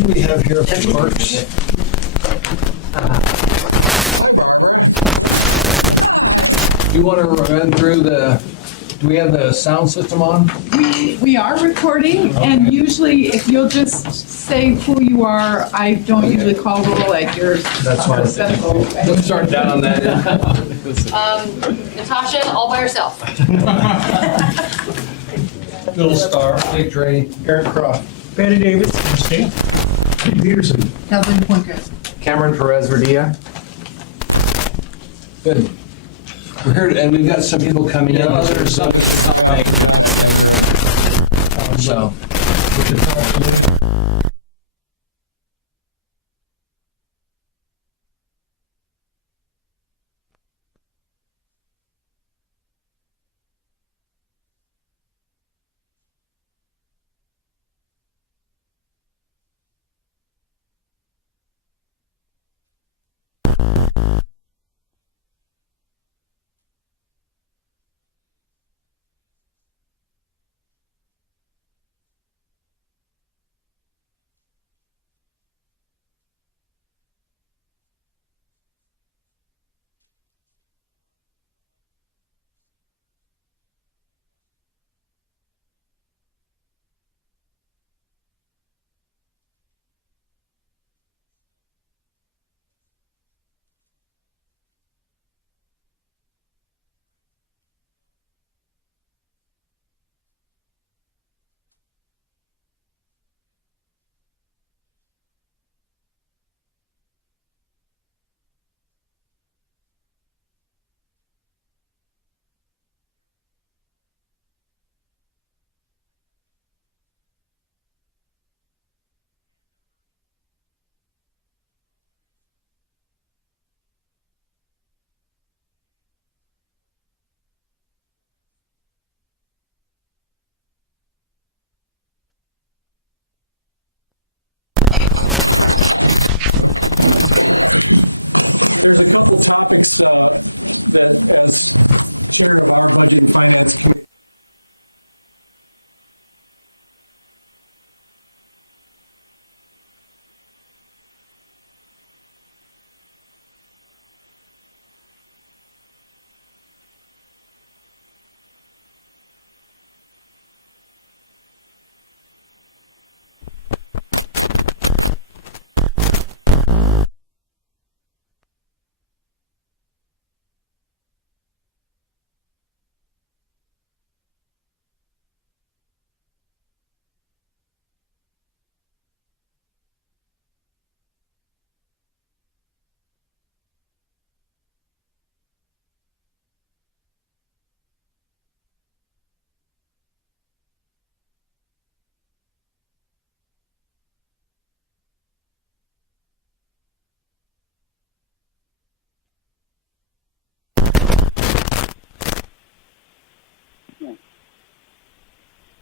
Who do we have here for clerks? Do you want to run through do we have the sound system on? We are recording, and usually if you'll just say who you are, I don't usually call roll at yours. That's fine. Let's start down on that end. Natasha, all by herself. Bill Starr, Jake Dre, Eric Croft, Patty Davis. Steve Peterson, Kathleen Plunkett. Cameron Perez Verdia. good. We're here, and we've got some people coming in. there's some. So, we can talk to them.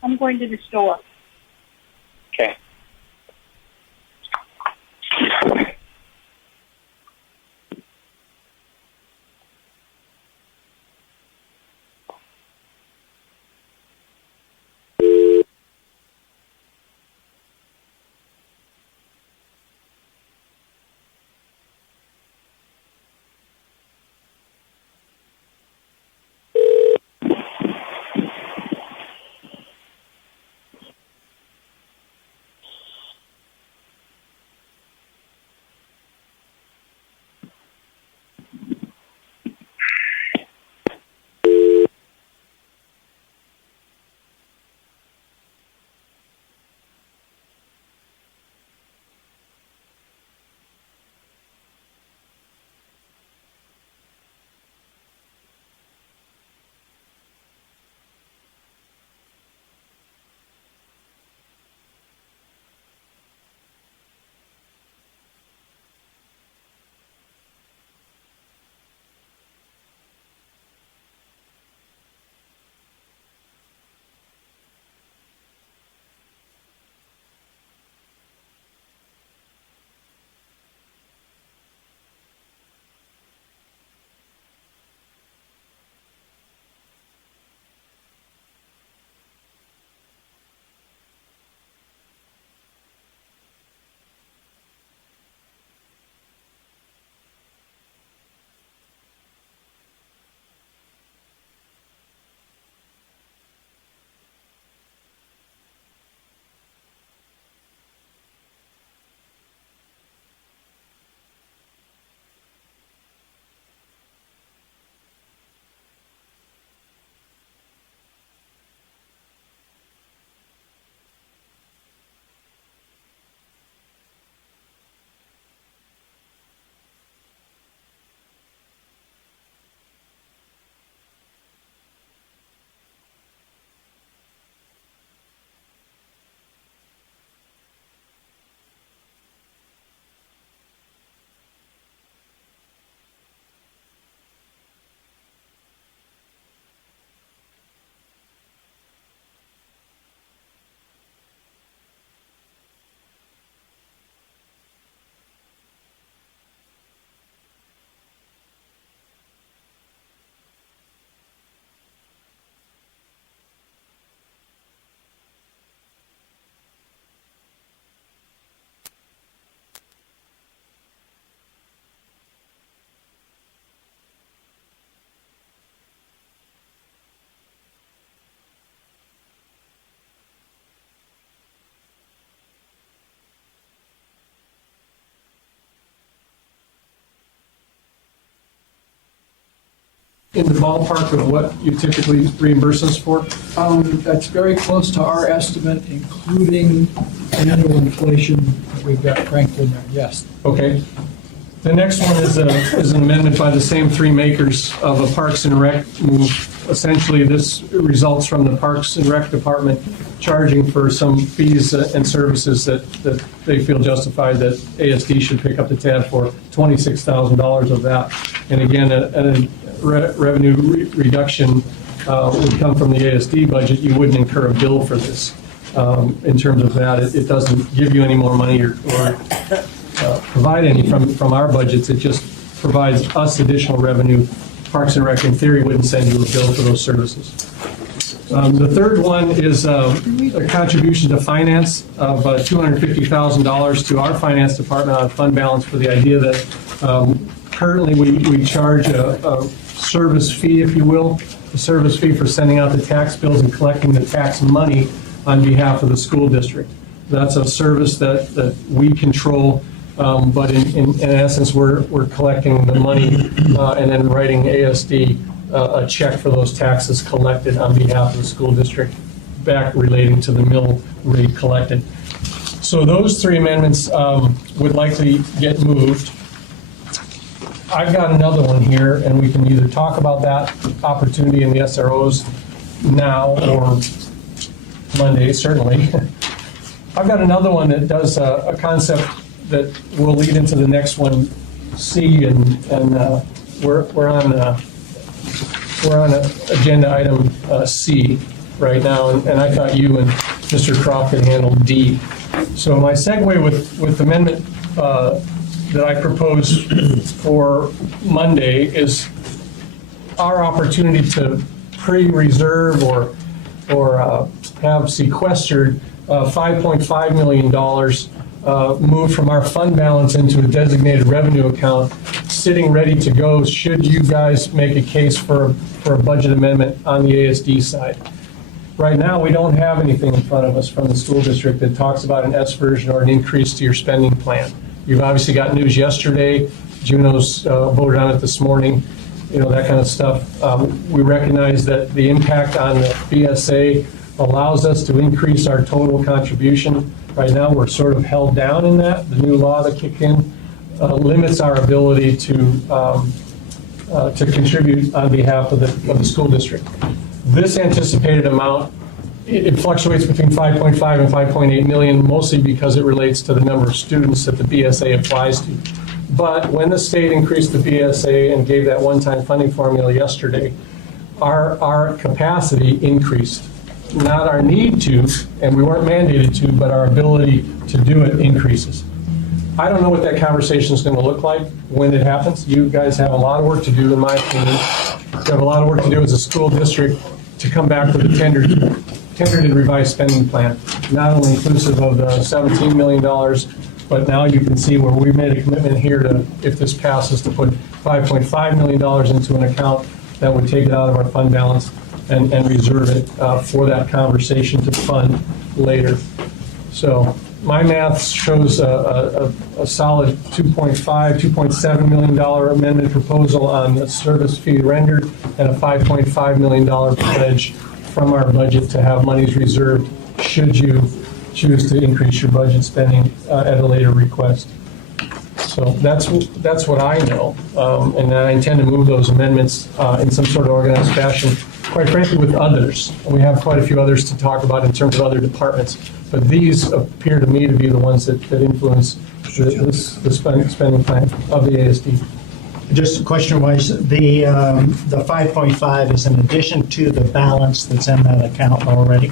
I'm going to the store. Okay. in the ballpark of what you typically reimburse us for? That's very close to our estimate, including annual inflation that we've got cranked in there, yes. Okay. The next one is an amendment by the same three makers of a Parks and Rec move. Essentially, this results from the Parks and Rec Department charging for some fees and services that they feel justified that ASD should pick up the tab for, $26,000 of that. And again, a revenue reduction would come from the ASD budget. You wouldn't incur a bill for this. In terms of that, it doesn't give you any more money or provide any from our budgets. It just provides us additional revenue. Parks and Rec, in theory, wouldn't send you a bill for those services. The third one is a contribution to finance of $250,000 to our finance department on fund balance for the idea that currently we charge a service fee, if you will, a service fee for sending out the tax bills and collecting the tax money on behalf of the school district. That's a service that we control. But in essence, we're collecting the money and then writing ASD a check for those taxes collected on behalf of the school district back relating to the mill rate collected. So those three amendments would likely get moved. I've got another one here, and we can either talk about that opportunity in the SROs now or Monday, certainly. I've got another one that does a concept that will lead into the next one, C, and we're on agenda item C right now, and I thought you and Mr. Croft could handle D. So my segue with amendment that I propose for Monday is our opportunity to pre-reserve or have sequestered $5.5 million moved from our fund balance into a designated revenue account, sitting ready to go should you guys make a case for a budget amendment on the ASD side. Right now, we don't have anything in front of us from the school district that talks about an S version or an increase to your spending plan. You've obviously got news yesterday. Juno's voted on it this morning, that kind of stuff. We recognize that the impact on the BSA allows us to increase our total contribution. Right now, we're sort of held down in that. The new law that kicked in limits our ability to contribute on behalf of the school district. This anticipated amount, it fluctuates between 5.5 and 5.8 million, mostly because it relates to the number of students that the BSA applies to. But when the state increased the BSA and gave that one-time funding formula yesterday, our capacity increased. Not our need to, and we weren't mandated to, but our ability to do it increases. I don't know what that conversation is going to look like when it happens. You guys have a lot of work to do, in my opinion. You have a lot of work to do as a school district to come back with a tendered and revised spending plan, not only inclusive of the $17 million, but now you can see where we made a commitment here to, if this passes, to put $5.5 million into an account that would take it out of our fund balance and reserve it for that conversation to fund later. So my math shows a solid $2.7 million amendment proposal on the service fee rendered and a $5.5 million pledge from our budget to have monies reserved should you choose to increase your budget spending at a later request. So that's what I know, and I intend to move those amendments in some sort of organized fashion, quite frankly, with others. We have quite a few others to talk about in terms of other departments, but these appear to me to be the ones that influence the spending plan of the ASD. Just question-wise, the 5.5 is in addition to the balance that's in that account already?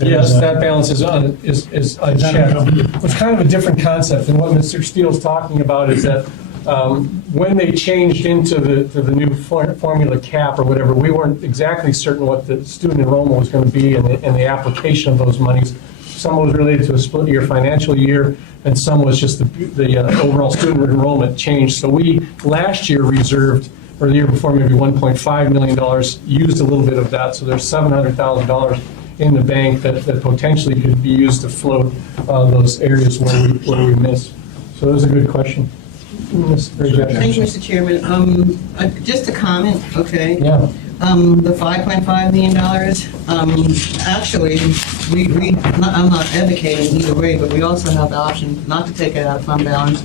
Yes, that balance is unchecked. It's kind of a different concept, and what Mr. Steele's talking about is that when they changed into the new formula cap or whatever, we weren't exactly certain what the student enrollment was going to be and the application of those monies. Some was related to a split year financial year, and some was just the overall student enrollment change. So we last year reserved, or the year before, maybe $1.5 million, used a little bit of that, so there's $700,000 in the bank that potentially could be used to float those areas where we miss. So that was a good question. Ms. Rajek? Thank you, Mr. Chairman. Just a comment, okay? Yeah. The $5.5 million, actually, I'm not advocating either way, but we also have the option not to take it out of fund balance,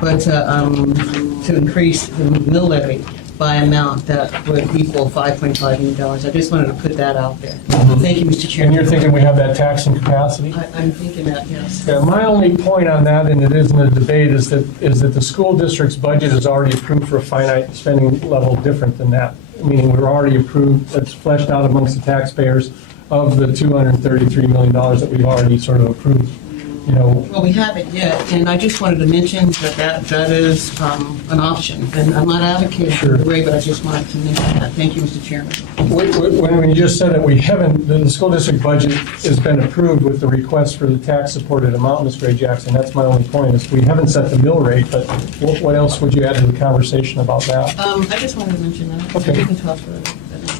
but to increase the mill levy by amount that would equal $5.5 million. I just wanted to put that out there. Thank you, Mr. And Chairman. you're thinking we have that taxing capacity? I'm thinking that, yes. Yeah, my only point on that, and it isn't a debate, is that the school district's budget is already approved for a finite spending level different than that. Meaning we're already approved, it's fleshed out amongst the taxpayers of the $233 million that we've already sort of approved, you know. Well, we haven't yet, and I just wanted to mention that is an option. And I'm not advocating Sure. the way, but I just wanted to mention that. Thank you, Mr. Chairman. When you just said that we haven't, the school district budget has been approved with the request for the tax-supported amount, Ms. Gray Jackson. That's my only point, is we haven't set the mill rate, but what else would you add to the conversation about that? I just wanted to mention that. Okay. We can talk about it.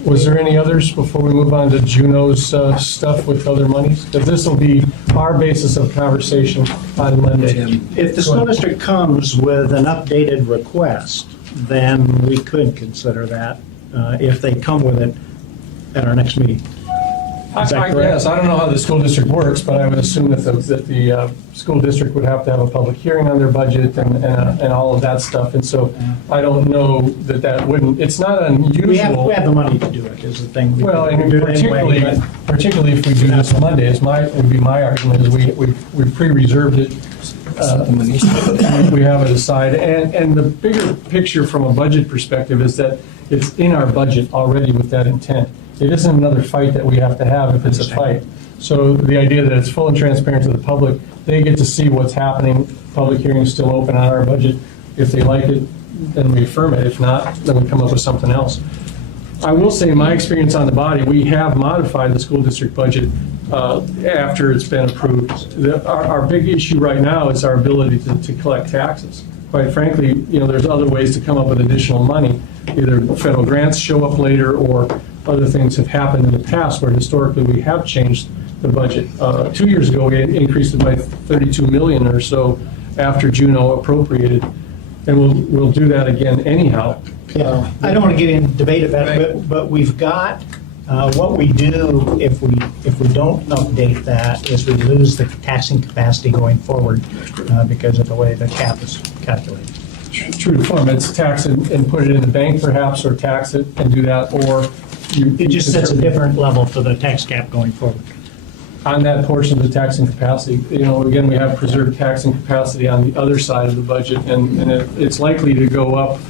Was there any others before we move on to Juno's stuff with other monies? Because this will be our basis of conversation on Monday. If the school district comes with an updated request, then we could consider that if they come with it at our next meeting. Is that I correct? guess, I don't know how the school district works, but I would assume that the school district would have to have a public hearing on their budget and all of that stuff. And so I don't know that wouldn't, it's not unusual. We have the money to do it, is the thing. We Well, can and do it anyway, particularly if we do this Monday, would be my argument, is we pre-reserved it. We have it aside. And the bigger picture from a budget perspective is that it's in our budget already with that intent. It isn't another fight that we have to have if it's a fight. So the idea that it's full and transparent to the public, they get to see what's happening. Public hearing is still open on our budget. If they like it, then we affirm it. If not, then we come up with something else. I will say, in my experience on the body, we have modified the school district budget after it's been approved. Our big issue right now is our ability to collect taxes. Quite frankly, there's other ways to come up with additional money. Either federal grants show up later, or other things have happened in the past where historically we have changed the budget. 2 years ago, we increased it by 32 million or so after Juno appropriated, and we'll do that again anyhow. Yeah, I don't want to get into debate about it, but we've got, what we do if we don't update that is we lose the taxing capacity going forward because of the way the cap is calculated. True to form, it's tax it and put it in the bank perhaps, or tax it and do that, or It just sets a different level for the tax cap going forward. on that portion of the taxing capacity. Again, we have preserved taxing capacity on the other side of the budget, and it's likely to go up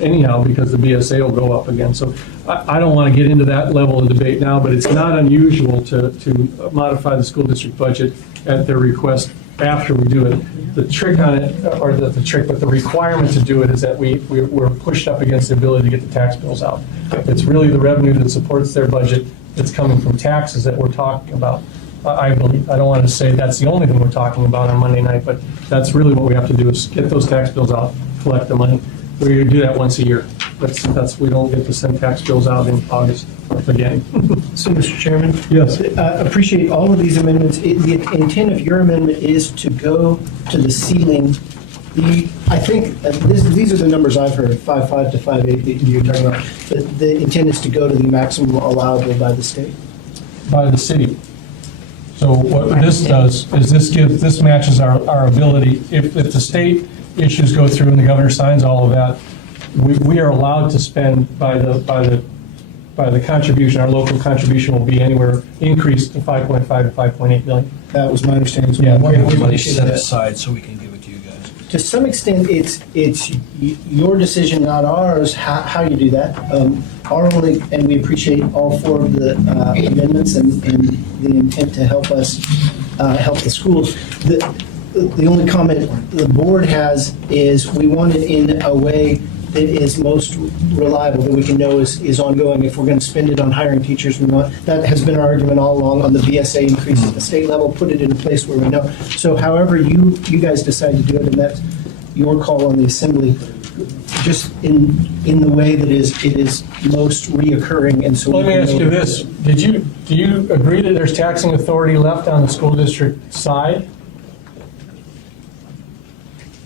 anyhow because the BSA will go up again. So I don't want to get into that level of debate now, but it's not unusual to modify the school district budget at their request after we do it. The trick on it, or the trick, but the requirement to do it is that we're pushed up against the ability to get the tax bills out. It's really the revenue that supports their budget that's coming from taxes that we're talking about. I believe, I don't want to say that's the only thing we're talking about on Monday night, but that's really what we have to do, is get those tax bills out, collect the money. We do that once a year. We don't get to send tax bills out in August again. So, Mr. Chairman? Yes. Appreciate all of these amendments. The intent of your amendment is to go to the ceiling. I think these are the numbers I've heard, 5.5 to 5.8 that you're talking about. The intent is to go to the maximum allowable by the state. By the city. So what this does is this matches our ability. If the state issues go through and the governor signs all of that, we are allowed to spend by the contribution. Our local contribution will be anywhere increased to 5.5 to 5.8 million. That was my understanding. So Yeah. we We have money appreciate set that. aside so we can give it to you guys. To some extent, it's your decision, not ours, how you do that. And we appreciate all four of the amendments and the intent to help us help the schools. The only comment the board has is we want it in a way that is most reliable, that we can know is ongoing. If we're going to spend it on hiring teachers, that has been our argument all along on the BSA increase at the state level, put it in a place where we know. So however you guys decide to do it, and that's your call on the assembly, just in the way that it is most reoccurring. And so Let me we can ask know- you this. Do you agree that there's taxing authority left on the school district side?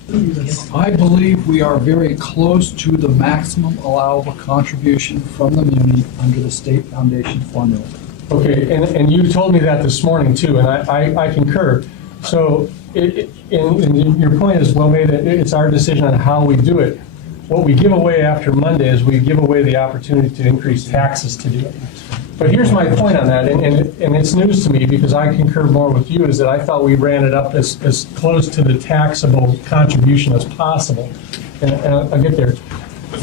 I believe we are very close to the maximum allowable contribution from the muni under the state foundation formula. Okay, and you told me that this morning too, and I concur. So, and your point is well made, that it's our decision on how we do it. What we give away after Monday is we give away the opportunity to increase taxes to do it. But here's my point on that, and it's news to me because I concur more with you, is that I thought we ran it up as close to the taxable contribution as possible. And I'll get there.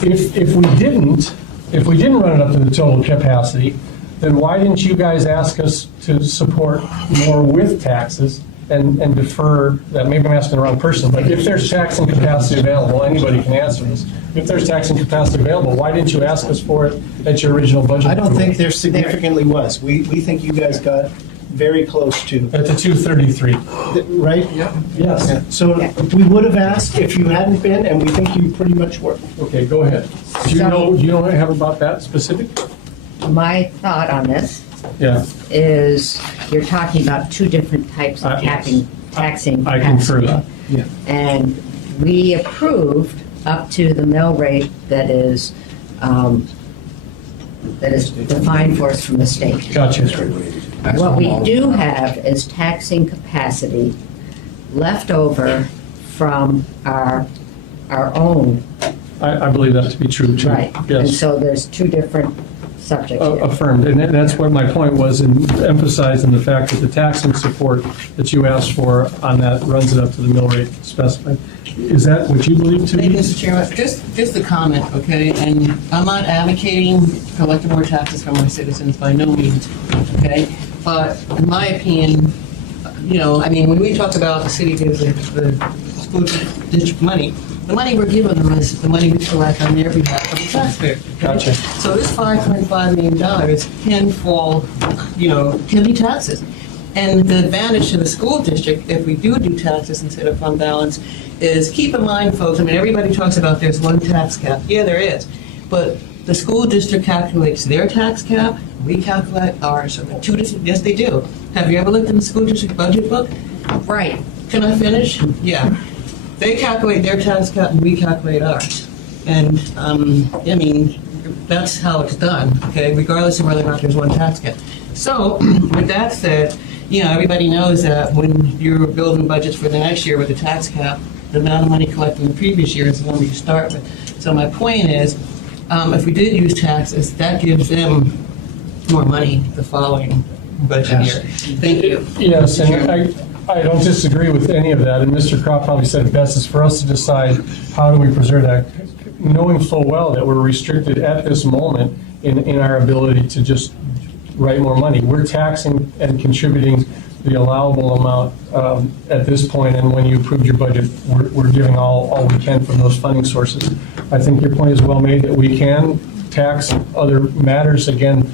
If we didn't run it up to the total capacity, then why didn't you guys ask us to support more with taxes and defer that? Maybe I'm asking the wrong person, but if there's taxing capacity available, anybody can answer this. If there's taxing capacity available, why didn't you ask us for it at your original budget? I don't approval? think there significantly was. We think you guys got very close to, At the 233. right? Yes. So we would have asked if you hadn't been, and we think you pretty much were. Okay, go ahead. Do you know what I have about that specific? My thought on this Yeah, is you're talking about two different types of taxing I concur that. capacity. And we approved up to the mill rate that is defined for us from the state. Gotcha. What we do have is taxing capacity left over from our own, I believe that to be true, too. right? And Yes. so there's two different subjects here. Affirmed, and that's what my point was, in emphasizing the fact that the taxing support that you asked for on that runs it up to the mill rate specified. Is that what you believe to Hey, be? Mr. Chairman, just a comment, okay? And I'm not advocating collecting more taxes from our citizens by no means, okay? But in my opinion, I mean, when we talk about the city gives the school district money, the money we're giving them is the money we collect on their behalf of the taxpayer. okay? Gotcha. So this $5.5 million can fall, can be taxes. And the advantage to the school district, if we do taxes instead of fund balance, is keep in mind, folks, I mean, everybody talks about there's one tax cap. Yeah, there is. But the school district calculates their tax cap, we calculate ours. So the two different, yes, they do. Have you ever looked in the school district budget book? Right. Can I finish? Yeah. They calculate their tax cap and we calculate ours. And, I mean, that's how it's done, okay, regardless of whether or not there's one tax cap. So, with that said, everybody knows that when you're building budgets for the next year with a tax cap, the amount of money collected in the previous year is the number you start with. So my point is, if we did use taxes, that gives them more money the following budget year. Thank you. Yes, and I don't disagree with any of that, and Mr. Croft probably said it best, is for us to decide how do we preserve that, knowing full well that we're restricted at this moment in our ability to just write more money. We're taxing and contributing the allowable amount at this point, and when you approved your budget, we're giving all we can from those funding sources. I think your point is well made, that we can tax other matters. Again,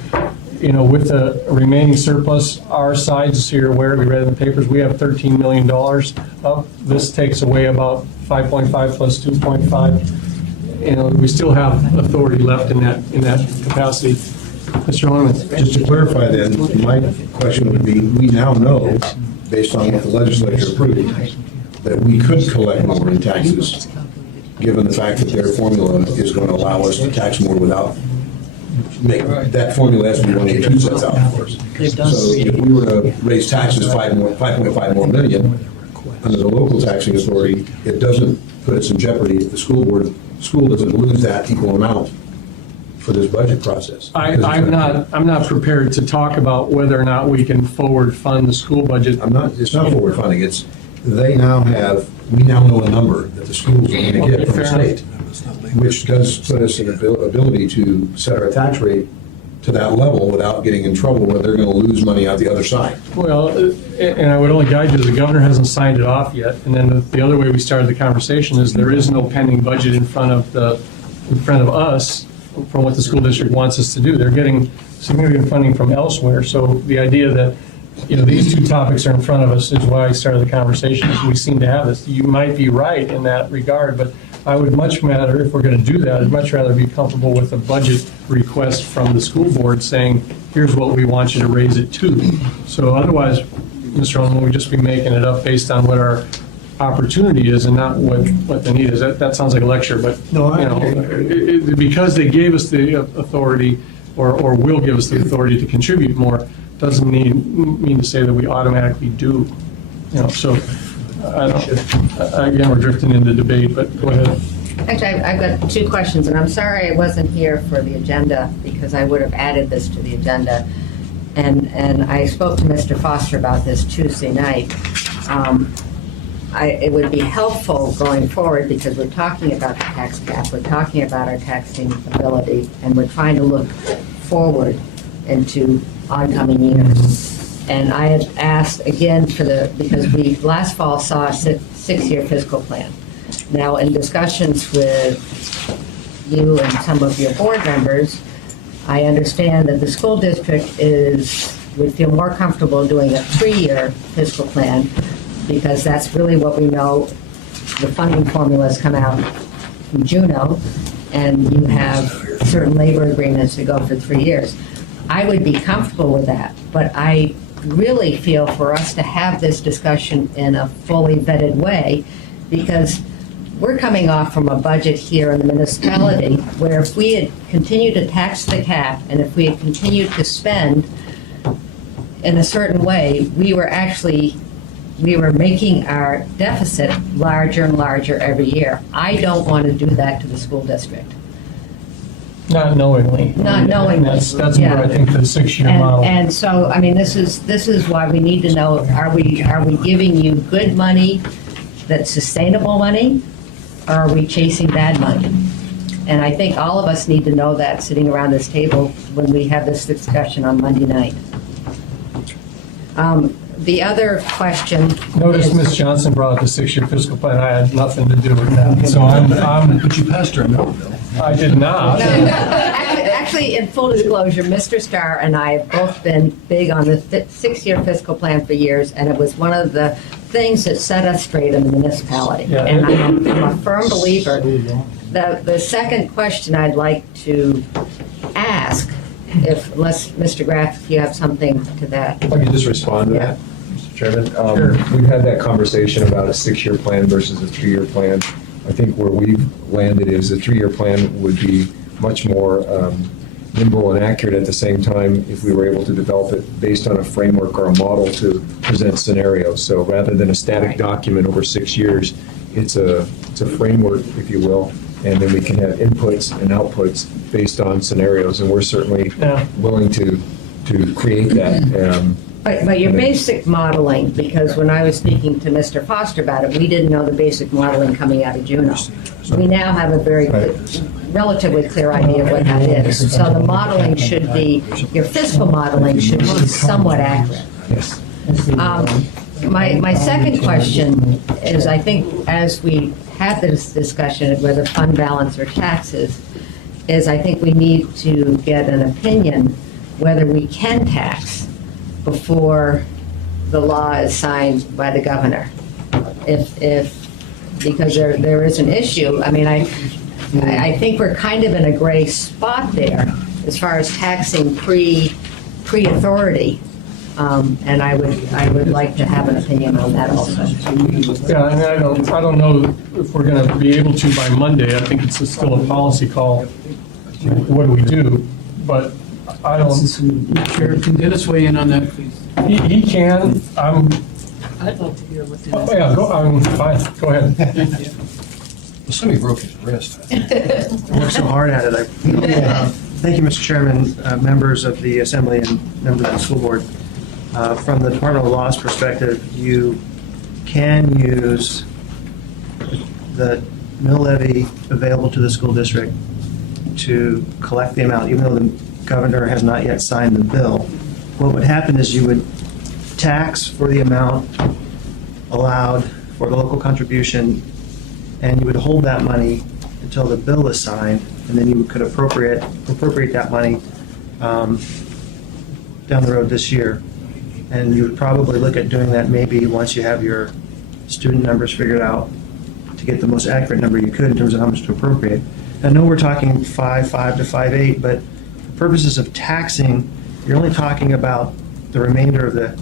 with the remaining surplus, our sides here, where we read in the papers, we have $13 million up. This takes away about 5.5 plus 2.5. We still have authority left in that capacity. Mr. Holman? Just to clarify then, my question would be, we now know, based on what the legislature approved, that we could collect more in taxes, given the fact that their formula is going to allow us to tax more without that formula has to be 182 cents out for us. So if we were to raise taxes 5.5 more million, under the local taxing authority, it doesn't put us in jeopardy if the school doesn't lose that equal amount for this budget process. I'm not prepared to talk about whether or not we can forward fund the school budget. It's not forward funding, we now know a number that the schools are going to get from the state, which does put us in an ability to set our tax rate to that level without getting in trouble where they're going to lose money out the other side. Well, and I would only guide you, the governor hasn't signed it off yet. And then the other way we started the conversation is there is no pending budget in front of us from what the school district wants us to do. They're getting significant funding from elsewhere. So the idea that, these two topics are in front of us is why I started the conversation. We seem to have this. You might be right in that regard, but I would much rather, if we're going to do that, I'd much rather be comfortable with a budget request from the school board saying, here's what we want you to raise it to. So otherwise, Mr. Holman, we'd just be making it up based on what our opportunity is and not what the need is. That sounds like a lecture, but, you No, I know, because they gave us the authority or will give us the authority to contribute more, doesn't mean to say that we automatically do, you know, so, again, we're drifting into debate, but go ahead. Actually, I've got two questions, and I'm sorry I wasn't here for the agenda because I would have added this to the agenda. And I spoke to Mr. Foster about this Tuesday night. It would be helpful going forward because we're talking about the tax cap, we're talking about our taxing ability, and we're trying to look forward into oncoming years. And I had asked again because we last fall saw a six-year fiscal plan. Now, in discussions with you and some of your board members, I understand that the school district would feel more comfortable doing a 3-year fiscal plan because that's really what we know. The funding formulas come out from Juno, and you have certain labor agreements that go for 3 years. I would be comfortable with that, but I really feel for us to have this discussion in a fully vetted way because we're coming off from a budget here in the municipality where if we had continued to tax the cap and if we had continued to spend in a certain way, we were making our deficit larger and larger every year. I don't want to do that to the school district. Not knowingly. Not knowingly. That's Yeah. where I think the 6-year model. And so, I mean, this is why we need to know, are we giving you good money that's sustainable money? Or are we chasing bad money? And I think all of us need to know that sitting around this table when we have this discussion on Monday night. The other question Notice is- Ms. Johnson brought up the 6-year fiscal plan. I had nothing to do with that. So I'm But you passed her a note, Bill. I did not. Actually, in full disclosure, Mr. Starr and I have both been big on the 6-year fiscal plan for years, and it was one of the things that set us straight in the municipality. Yeah. And I'm a firm believer. The second question I'd like to ask, unless Mr. Graff, if you have something to that. If I could just respond to Yeah. that, Mr. Chairman. We've had that conversation about a 6-year plan versus a 3-year plan. I think where we've landed is a 3-year plan would be much more nimble and accurate at the same time if we were able to develop it based on a framework or a model to present scenarios. So rather than a static Right. document over 6 years, it's a framework, if you will, and then we can have inputs and outputs based on scenarios, and we're certainly Yeah. willing to create that. But your basic modeling, because when I was speaking to Mr. Foster about it, we didn't know the basic modeling coming out of Juno. We now have a relatively clear idea of what that is. So the modeling should be, your fiscal modeling should be somewhat accurate. Yes. My second question is, I think as we have this discussion of whether fund balance or taxes, is I think we need to get an opinion whether we can tax before the law is signed by the governor. Because there is an issue. I mean, I think we're kind of in a gray spot there as far as taxing pre-authority. And I would like to have an opinion on that also. Yeah, I mean, I don't know if we're going to be able to by Monday. I think it's still a policy call. What do we do? But I don't. Chair, can Dennis weigh in on that, please? He can. I'd love to hear what the. Oh yeah, fine. Go ahead. Well, somebody broke his wrist. I worked so hard at it. Thank you, Mr. Chairman, members of the Assembly, and members of the School Board. From the Department of Law's perspective, you can use the mill levy available to the school district to collect the amount, even though the governor has not yet signed the bill. What would happen is you would tax for the amount allowed for the local contribution, and you would hold that money until the bill is signed, and then you could appropriate that money down the road this year. And you would probably look at doing that maybe once you have your student numbers figured out to get the most accurate number you could in terms of how much to appropriate. I know we're talking 5.5 to 5.8, but for purposes of taxing, you're only talking about the remainder of the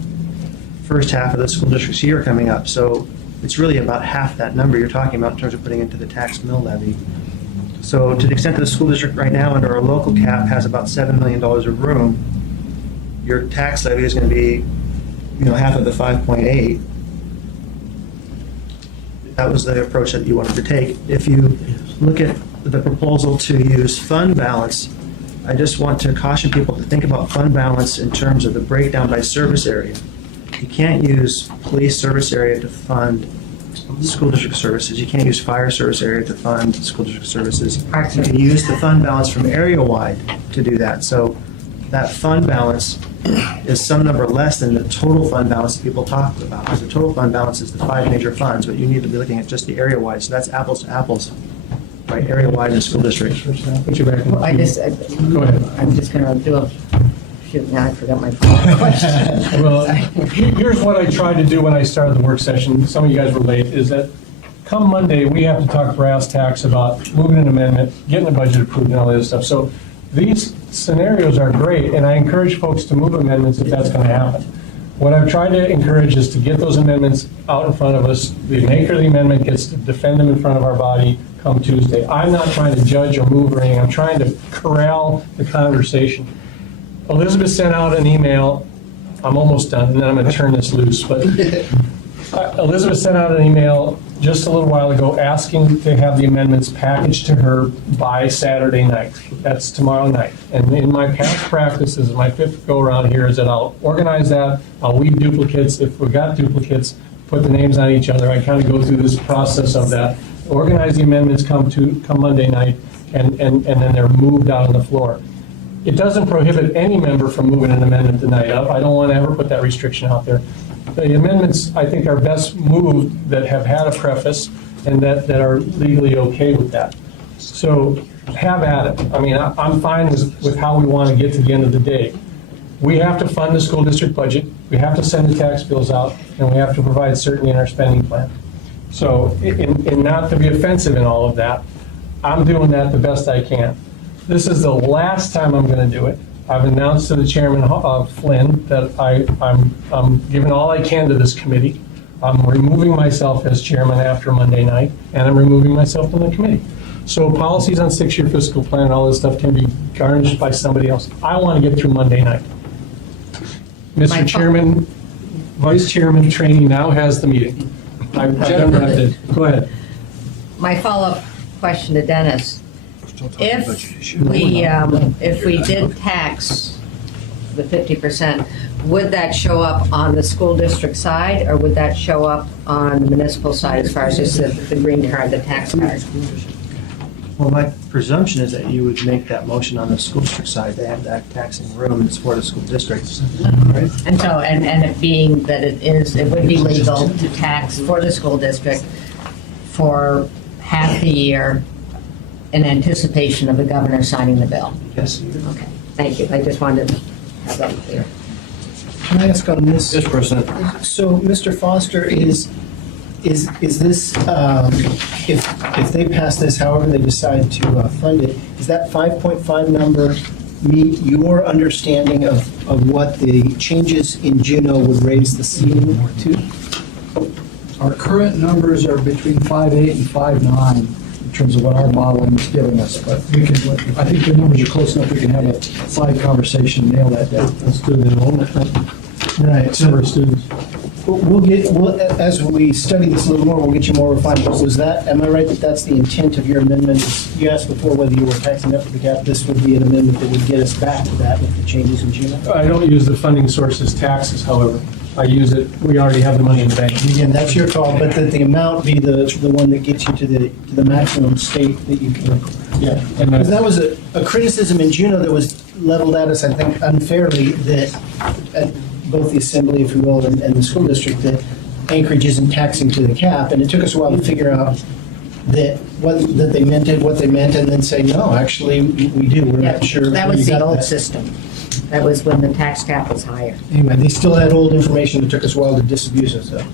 first half of the school district's year coming up. So it's really about half that number you're talking about in terms of putting into the tax mill levy. So to the extent that the school district right now under our local cap has about $7 million of room, your tax levy is going to be, half of the 5.8. That was the approach that you wanted to take. If you look at the proposal to use fund balance, I just want to caution people to think about fund balance in terms of the breakdown by service area. You can't use police service area to fund school district services. You can't use fire service area to fund school district services. You can use the fund balance from area-wide to do that. So that fund balance is some number less than the total fund balance that people talk about. Because the total fund balance is the 5 major funds, but you need to be looking at just the area-wide. So that's apples to apples, right? Area-wide in school district. Put you back in. Well, Go ahead. I'm just going to do a, shoot, now I forgot my question. Well, here's what I tried to do when I started the work session. Some of you guys were late, is that come Monday, we have to talk brass tacks about moving an amendment, getting the budget approved and all this stuff. So these scenarios are great, and I encourage folks to move amendments if that's going to happen. What I've tried to encourage is to get those amendments out in front of us. The maker of the amendment gets to defend them in front of our body come Tuesday. I'm not trying to judge or move or anything. I'm trying to corral the conversation. Elizabeth sent out an email. I'm almost done, and then I'm going to turn this loose. But Elizabeth sent out an email just a little while ago asking to have the amendments packaged to her by Saturday night. That's tomorrow night. And in my past practices, my 5th go-around here is that I'll organize that, I'll weed duplicates. If we've got duplicates, put the names on each other. I kind of go through this process of that. Organize the amendments come Monday night, and then they're moved out on the floor. It doesn't prohibit any member from moving an amendment tonight. I don't want to ever put that restriction out there. The amendments, I think, are best moved that have had a preface and that are legally okay with that. So have at it. I mean, I'm fine with how we want to get to the end of the day. We have to fund the school district budget, we have to send the tax bills out, and we have to provide certainty in our spending plan. So, in not to be offensive in all of that, I'm doing that the best I can. This is the last time I'm going to do it. I've announced to the chairman, Flynn, that I'm giving all I can to this committee. I'm removing myself as chairman after Monday night, and I'm removing myself from the committee. So policies on 6-year fiscal plan and all this stuff can be garnished by somebody else. I want to get through Monday night. Mr. Chairman, Vice Chairman Trainee now has the meeting. I've done what I did. Go ahead. My follow-up question to Dennis. If we did tax the 50%, would that show up on the school district side, or would that show up on the municipal side as far as just the green card, the tax card? Well, my presumption is that you would make that motion on the school district side. They have that taxing room and it's for the school districts. Right? And so, and it being that it would be legal to tax for the school district for half the year in anticipation of the governor signing the bill. Yes. Okay, thank you. I just wanted to have that clear. Can I ask on this? Yes, President. So, Mr. Foster, is this, if they pass this, however they decide to fund it, does that 5.5 number meet your understanding of what the changes in Juneau would raise the ceiling to? Our current numbers are between 5.8 and 5.9 in terms of what our modeling is giving us, but I think the numbers are close enough, we can have a side conversation and nail that down. Let's do the enrollment. Right. Number of students. We'll, as we study this a little more, we'll get you more refined. But was that, am I right that that's the intent of your amendment? You asked before whether you were taxing up to the cap. This would be an amendment that would get us back to that with the changes in Juneau? I don't use the funding source as taxes, however. I use it, we already have the money in the bank. Again, that's your call, but that the amount be the one that gets you to the maximum state that you can. Yeah. Because that was a criticism in Juneau that was leveled at us, I think, unfairly, that at both the assembly, if you will, and the school district, that Anchorage isn't taxing to the cap, and it took us a while to figure out that they meant it, what they meant, and then say, no, actually, we do, we're not sure. That where was you the got old that. system. That was when the tax cap was higher. Anyway, they still had old information that took us a while to disabuse us of.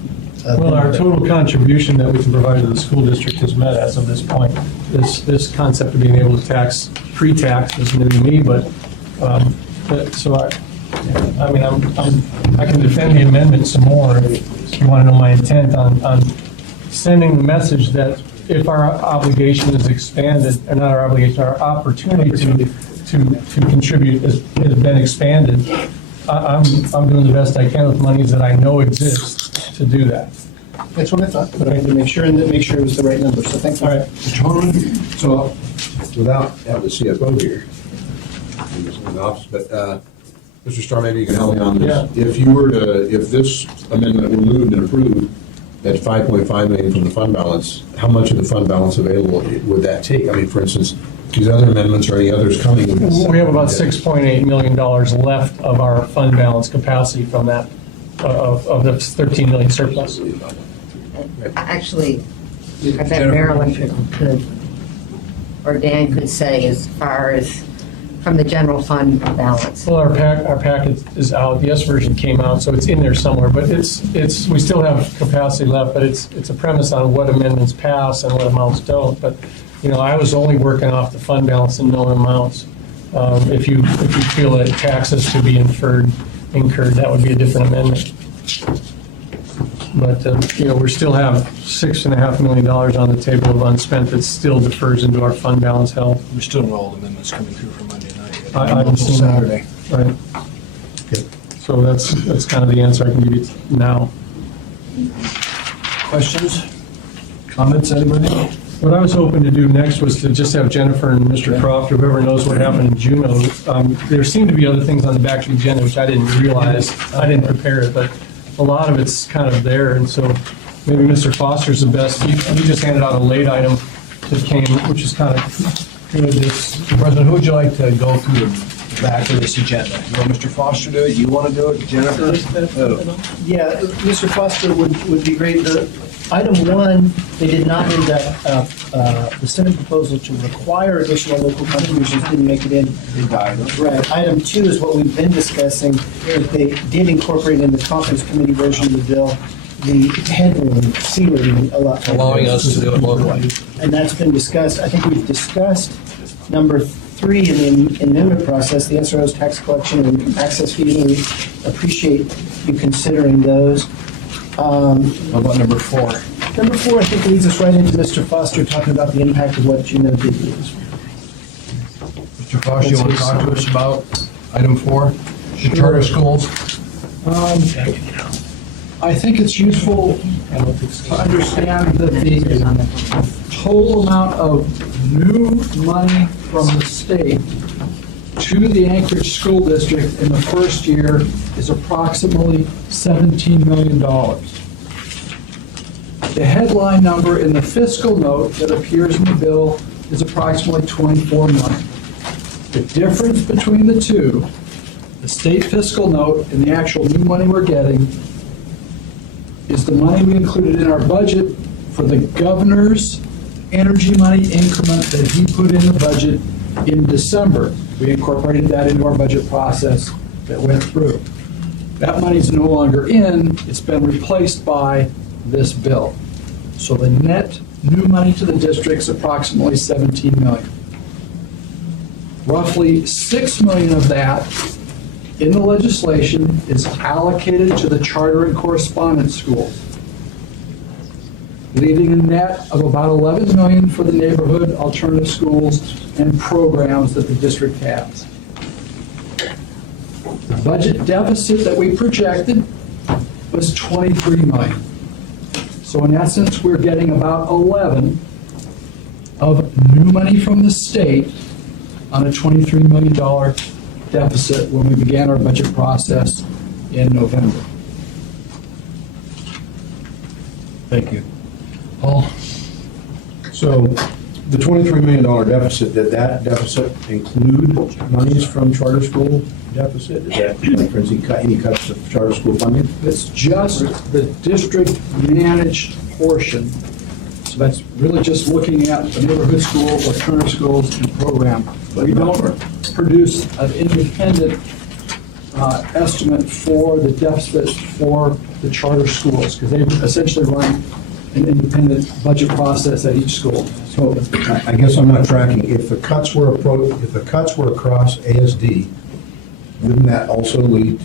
Well, our total contribution that we can provide to the school district is met as of this point. This concept of being able to tax, pre-tax is new to me, but, so I mean, I can defend the amendment some more if you want to know my intent on sending the message that if our obligation is expanded, or not our obligation, our opportunity to contribute has been expanded, I'm doing the best I can with monies that I know exist to do that. That's what I thought, but I had to make sure and make sure it was the right number, so thank you. All right. So, without having the CFO here, in the office, but, Mr. Starr, maybe you can help me on this. If this amendment were moved and approved, at 5.5 million from the fund balance, how much of the fund balance available would that take? I mean, for instance, these other amendments or any others coming? We have about $6.8 million left of our fund balance capacity from that, of the 13 million surplus. Actually, I bet Marilyn could, or Dan could say as far as from the general fund balance. Well, our packet is out, the S version came out, so it's in there somewhere, but we still have capacity left, but it's a premise on what amendments pass and what amounts don't. But, I was only working off the fund balance and known amounts. If you feel that taxes to be incurred, that would be a different amendment. But, we still have $6.5 million on the table of unspent that still defers into our fund balance held. We're still in all amendments coming through for Monday night. I haven't seen that. Saturday. Right. So that's kind of the answer I can give you now. Questions? Comments, anybody? What I was hoping to do next was to just have Jennifer and Mr. Croft, whoever knows what happened in Juneau. There seemed to be other things on the back of the agenda which I didn't realize. I didn't prepare it, but a lot of it's kind of there. And so maybe Mr. Foster's the best. He just handed out a late item that came, which is kind of good. Mr. President, who would you like to go through the back of this agenda? You want Mr. Foster to do it? You want to do it? Jennifer? Yeah, Mr. Foster would be great. Item 1, they did not end up, the Senate proposal to require additional local contributions didn't make it in. They died. Right. Item 2 is what we've been discussing, that they did incorporate in the conference committee version of the bill, the headroom, ceiling, Allowing us to do it locally. and that's been discussed. I think we've discussed number 3 in the amendment process, the SRO's tax collection and access fees, and we appreciate you considering those. What about number 4? Number 4, I think, leads us right into Mr. Foster talking about the impact of what Juneau did. Mr. Foster, you want to talk to us about item 4? The charter schools? I think it's useful to understand that the total amount of new money from the state to the Anchorage School District in the first year is approximately $17 million. The headline number in the fiscal note that appears in the bill is approximately $24 million. The difference between the two, the state fiscal note and the actual new money we're getting, is the money we included in our budget for the governor's energy money increment that he put in the budget in December. We incorporated that into our budget process that went through. That money's no longer in, it's been replaced by this bill. So the net new money to the district's approximately $17 million. Roughly $6 million of that in the legislation is allocated to the charter and correspondence schools, leaving a net of about $11 million for the neighborhood alternative schools and programs that the district has. The budget deficit that we projected was $23 million. So in essence, we're getting about 11 of new money from the state on a $23 million deficit when we began our budget process in November. Thank you. Paul? So the $23 million deficit, did that deficit include monies from charter school deficit? Is that, like, for instance, any cuts to charter school funding? It's just the district-managed portion. So that's really just looking at the neighborhood schools, alternative schools, and program. We don't produce an independent estimate for the deficit for the charter schools, because they essentially run an independent budget process at each school. So I guess I'm not tracking. If the cuts were across ASD, wouldn't that also lead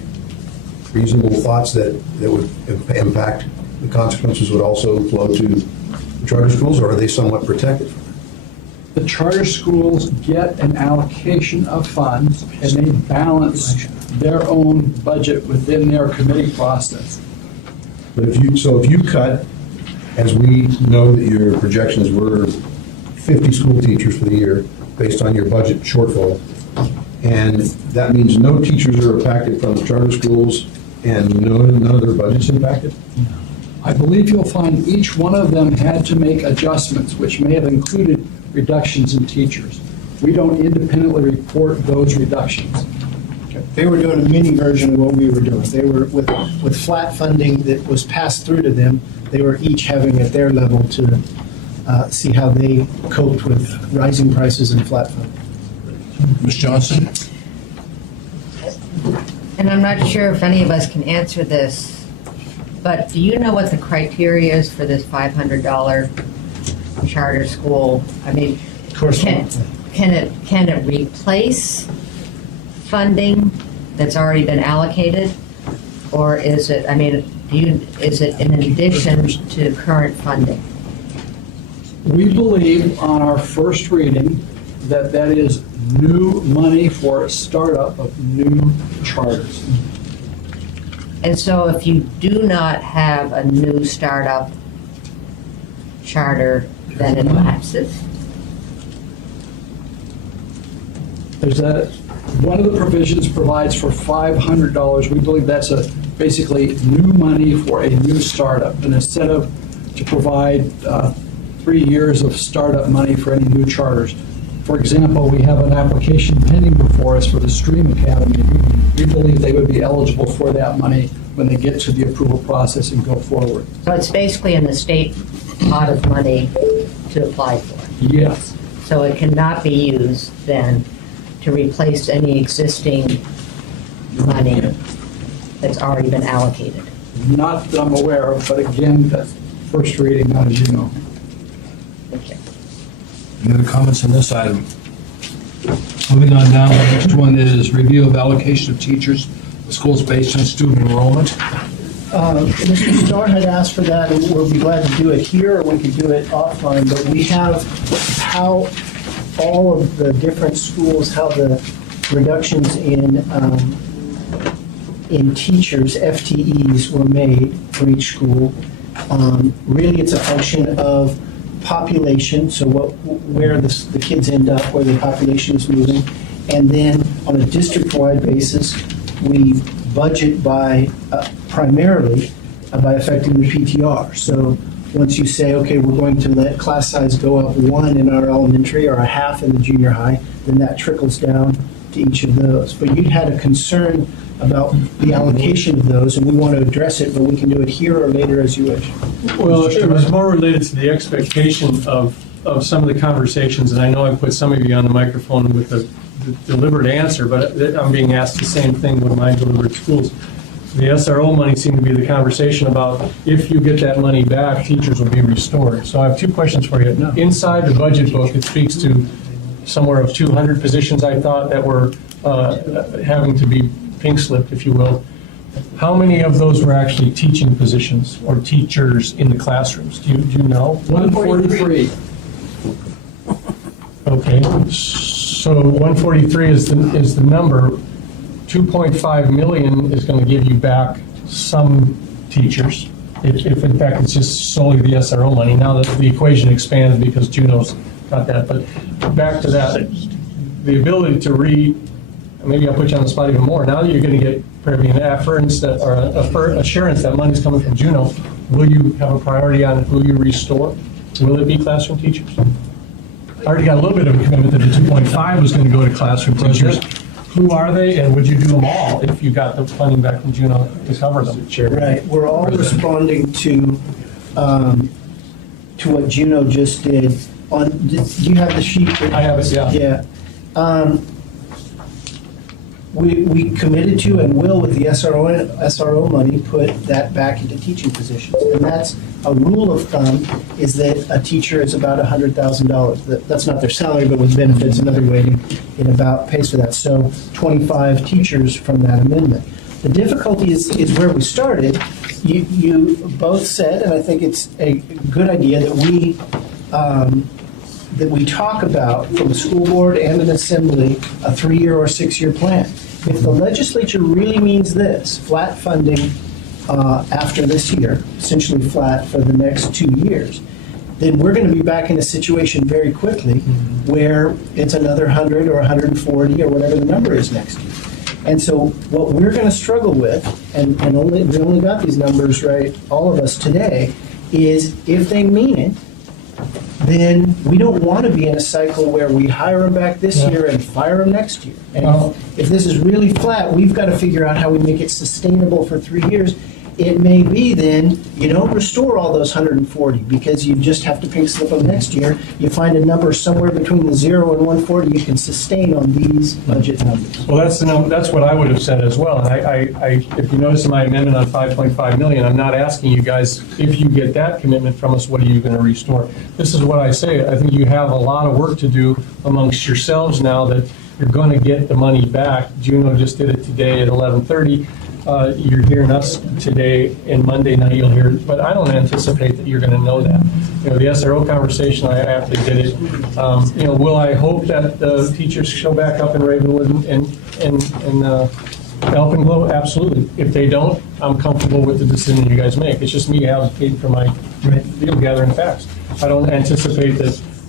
reasonable thoughts that would impact the consequences would also flow to the charter schools, or are they somewhat protected from that? The charter schools get an allocation of funds, and they balance their own budget within their committee process. But if you cut, as we know that your projections were 50 school teachers for the year, based on your budget shortfall, and that means no teachers are impacted from the charter schools, and none of their budgets impacted? I believe you'll find each one of them had to make adjustments, which may have included reductions in teachers. We don't independently report those reductions. They were doing a mini version of what we were doing. They were with flat funding that was passed through to them. They were each having at their level to see how they coped with rising prices and flat funding. Ms. Johnson? And I'm not sure if any of us can answer this, but do you know what the criteria is for this $500 charter school? I mean, can it replace funding that's already been allocated? Or is it, I mean, is it in addition to current funding? We believe on our first reading that that is new money for startup of new charters. And so if you do not have a new startup charter, then it lapses? There's one of the provisions provides for $500. We believe that's basically new money for a new startup. And instead of to provide 3 years of startup money for any new charters. For example, we have an application pending before us for the Stream Academy. We believe they would be eligible for that money when they get to the approval process and go forward. So it's basically in the state pot of money to apply for. Yes. So it cannot be used then to replace any existing money that's already been allocated. Not that I'm aware of, but again, that's first reading, not as you know. Any other comments on this item? Moving on down, the next one is review of allocation of teachers to schools based on student enrollment. Mr. Starr had asked for that, and we'll be glad to do it here, or we could do it offline, but we have how all of the different schools, how the reductions in teachers, FTEs, were made for each school. Really, it's a function of population, so where the kids end up, where the population is moving. And then on a district-wide basis, we budget by primarily by affecting the PTR. So once you say, okay, we're going to let class size go up 1 in our elementary or a half in the junior high, then that trickles down to each of those. But you had a concern about the allocation of those, and we want to address it, but we can do it here or later as you wish. Well, it was more related to the expectation of some of the conversations, and I know I put some of you on the microphone with the delivered answer, but I'm being asked the same thing with my delivered schools. The SRO money seemed to be the conversation about if you get that money back, teachers will be restored. So I have 2 questions for you. Inside the budget book, it speaks to somewhere of 200 positions, I thought, that were having to be pink slipped, if you will. How many of those were actually teaching positions or teachers in the classrooms? Do you know? 143. Okay, so 143 is the number. 2.5 million is going to give you back some teachers, if in fact it's just solely the SRO money. Now that the equation expands because Juno's got that, but back to that, the ability to maybe I'll put you on the spot even more. Now that you're going to get probably an assurance that money's coming from Juno, will you have a priority on who you restore? Will it be classroom teachers? I already got a little bit of a commitment that the 2.5 was going to go to classroom teachers. Who are they, and would you do them all if you got the funding back from Juno to cover them? Right, we're all responding to what Juno just did. Do you have the sheet? I have it, yeah. Yeah. We committed to and will, with the SRO money, put that back into teaching positions. And that's a rule of thumb, is that a teacher is about $100,000. That's not their salary, but with benefits and other weighting, it about pays for that. So 25 teachers from that amendment. The difficulty is where we started. you both said, and I think it's a good idea that we talk about from a school board and an assembly, a 3-year or 6-year plan. If the legislature really means this, flat funding after this year, essentially flat for the next 2 years, then we're going to be back in a situation very quickly where it's another 100 or 140 or whatever the number is next year. And so what we're going to struggle with, and we only got these numbers right, all of us today, is if they mean it, then we don't want to be in a cycle where we hire them back this year and fire them next year. And if this is really flat, we've got to figure out how we make it sustainable for 3 years. It may be then you don't restore all those 140 because you just have to pink slip them next year. You find a number somewhere between the 0 and 140 you can sustain on these budget numbers. Well, that's what I would have said as well. And if you notice in my amendment on 5.5 million, I'm not asking you guys, if you get that commitment from us, what are you going to restore? This is what I say. I think you have a lot of work to do amongst yourselves now that you're going to get the money back. Juno just did it today at 11:30. You're hearing us today, and Monday night you'll hear, but I don't anticipate that you're going to know that. You know, the SRO conversation, I actually did it. You know, will I hope that the teachers show back up in Ravenwood and Alpenglow? Absolutely. If they don't, I'm comfortable with the decision you guys make. It's just me advocating for my field gathering facts. I don't anticipate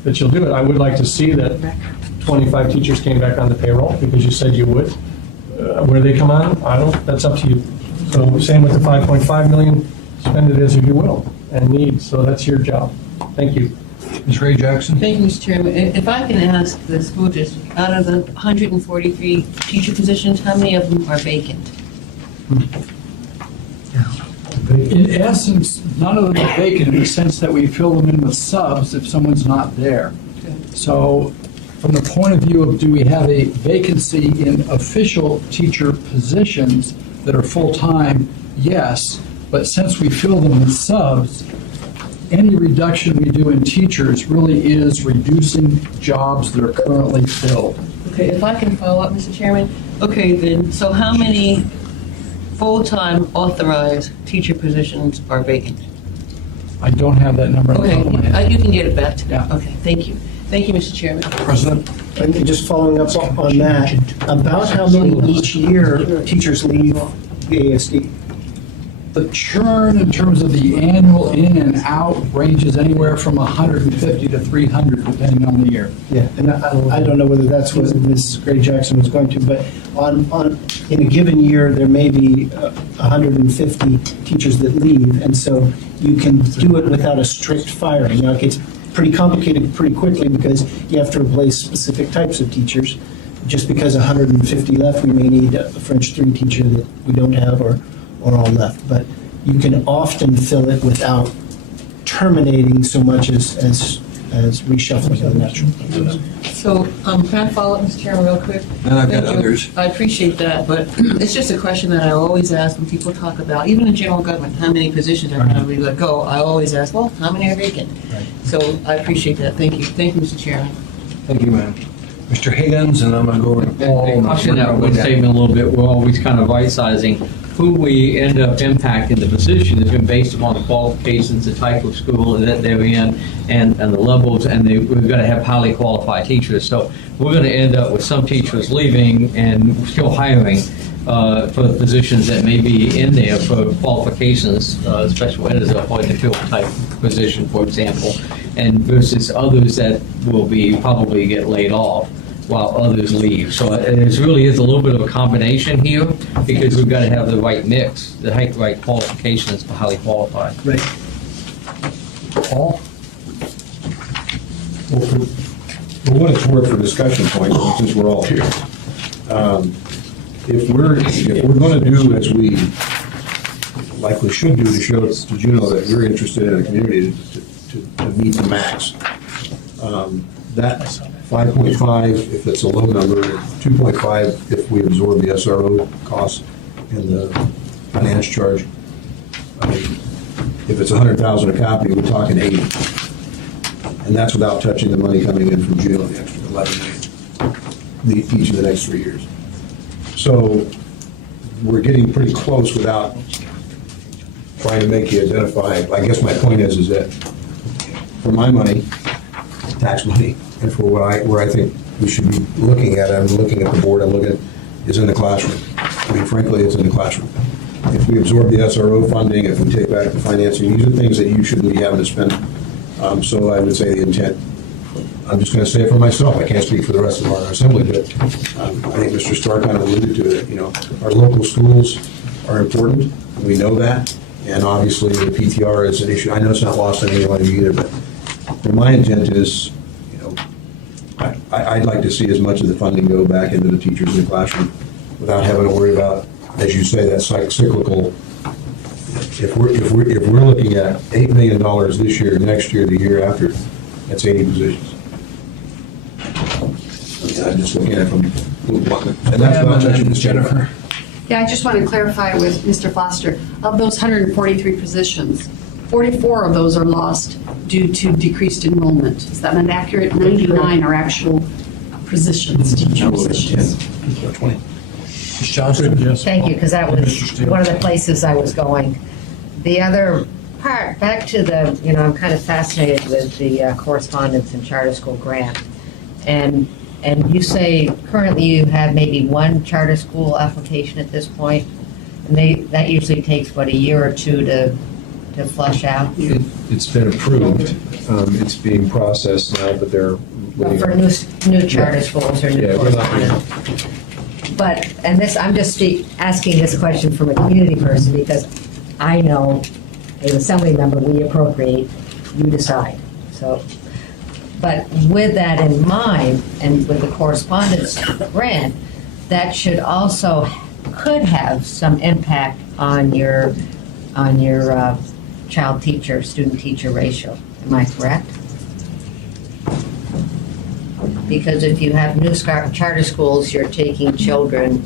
that you'll do it. I would like to see that 25 teachers came back on the payroll because you said you would. Where they come on, that's up to you. So same with the 5.5 million, spend it as you will and need, so that's your job. Thank you. Ms. Ray Jackson? Thank you, Mr. Chairman. If I can ask the school district, out of the 143 teacher positions, how many of them are vacant? In essence, none of them are vacant in the sense that we fill them in with subs if someone's not there. So from the point of view of do we have a vacancy in official teacher positions that are full-time? Yes, but since we fill them with subs, any reduction we do in teachers really is reducing jobs that are currently filled. Okay, if I can follow up, Mr. Chairman. Okay, then, so how many full-time authorized teacher positions are vacant? I don't have that number on the top of my Okay, head. you can get it back to me. Yeah. Okay, thank you. Thank you, Mr. Chairman. President? And just following up on that, about how many each year teachers leave the ASD? The churn in terms of the annual in and out ranges anywhere from 150 to 300 depending on the year. Yeah, and I don't know whether that's what Ms. Gray Jackson was going to, but in a given year, there may be 150 teachers that leave, and so you can do it without a strict firing. Now, it gets pretty complicated pretty quickly because you have to replace specific types of teachers. Just because 150 left, we may need a French 3 teacher that we don't have or all left. But you can often fill it without terminating so much as reshuffling the natural. So, can I follow up, Mr. Chairman, real quick? And I've got Thank you. others. I appreciate that, but it's just a question that I always ask when people talk about, even in general government, how many positions are going to be let go? I always ask, well, how many are vacant? So I appreciate that. Thank you. Thank you, Mr. Chairman. Thank you, ma'am. Mr. Higgins, and I'm going to go over to Paul. Caution that one statement a little bit, we're always kind of right-sizing. Who we end up impacting the position is based upon the qualifications, the type of school that they're in, and the levels, and we've got to have highly qualified teachers. So we're going to end up with some teachers leaving and still hiring for the positions that may be in there for qualifications, special ed is a point of field type position, for example, and versus others that will be probably get laid off while others leave. So it really is a little bit of a combination here because we've got to have the right mix, the right qualifications for highly qualified. Right. Paul? Well, for what it's worth for discussion point, since we're all here, if we're going to do as we likely should do to show to Juno that we're interested in the community to meet the max, that 5.5 if it's a low number, 2.5 if we absorb the SRO costs and the finance charge. If it's 100,000 a copy, we're talking 80. And that's without touching the money coming in from Juno, the extra 11 million, each of the next 3 years. So we're getting pretty close without trying to make you identify. I guess my point is that for my money, tax money, and for where I think we should be looking at, I'm looking at the board, I'm looking at, is in the classroom. I mean, frankly, it's in the classroom. If we absorb the SRO funding, if we take back the financing, these are things that you shouldn't be having to spend. So I would say the intent, I'm just going to say it for myself, I can't speak for the rest of our assembly, but I think Mr. Starr kind of alluded to it, our local schools are important, we know that, and obviously the PTR is an issue. I know it's not lost on anyone either, but my intent is, I'd like to see as much of the funding go back into the teachers in the classroom without having to worry about, as you say, that cyclical. If we're looking at $8 million this year, next year, the year after, that's 80 positions. I'm just looking at it from, and that's not touching this, Jennifer. Yeah, I just want to clarify with Mr. Foster. Of those 143 positions, 44 of those are lost due to decreased enrollment. Is that an accurate? 99 are actual positions, teacher positions. 20. Ms. Johnson? Thank you, because that was one of the places I was going. The other part, back to the, I'm kind of fascinated with the correspondence and charter school grant. And you say currently you have maybe one charter school application at this point, and that usually takes, what, a year or two to flush out? It's been approved. It's being processed now, but they're waiting. For new charter schools or new we're not correspondence. But, and this, I'm just asking this question from a community person, because I know as an assembly member, we appropriate, you decide. So, but with that in mind, and with the correspondence grant, that should also, could have some impact on your child teacher, student teacher ratio. Am I correct? Because if you have new charter schools, you're taking children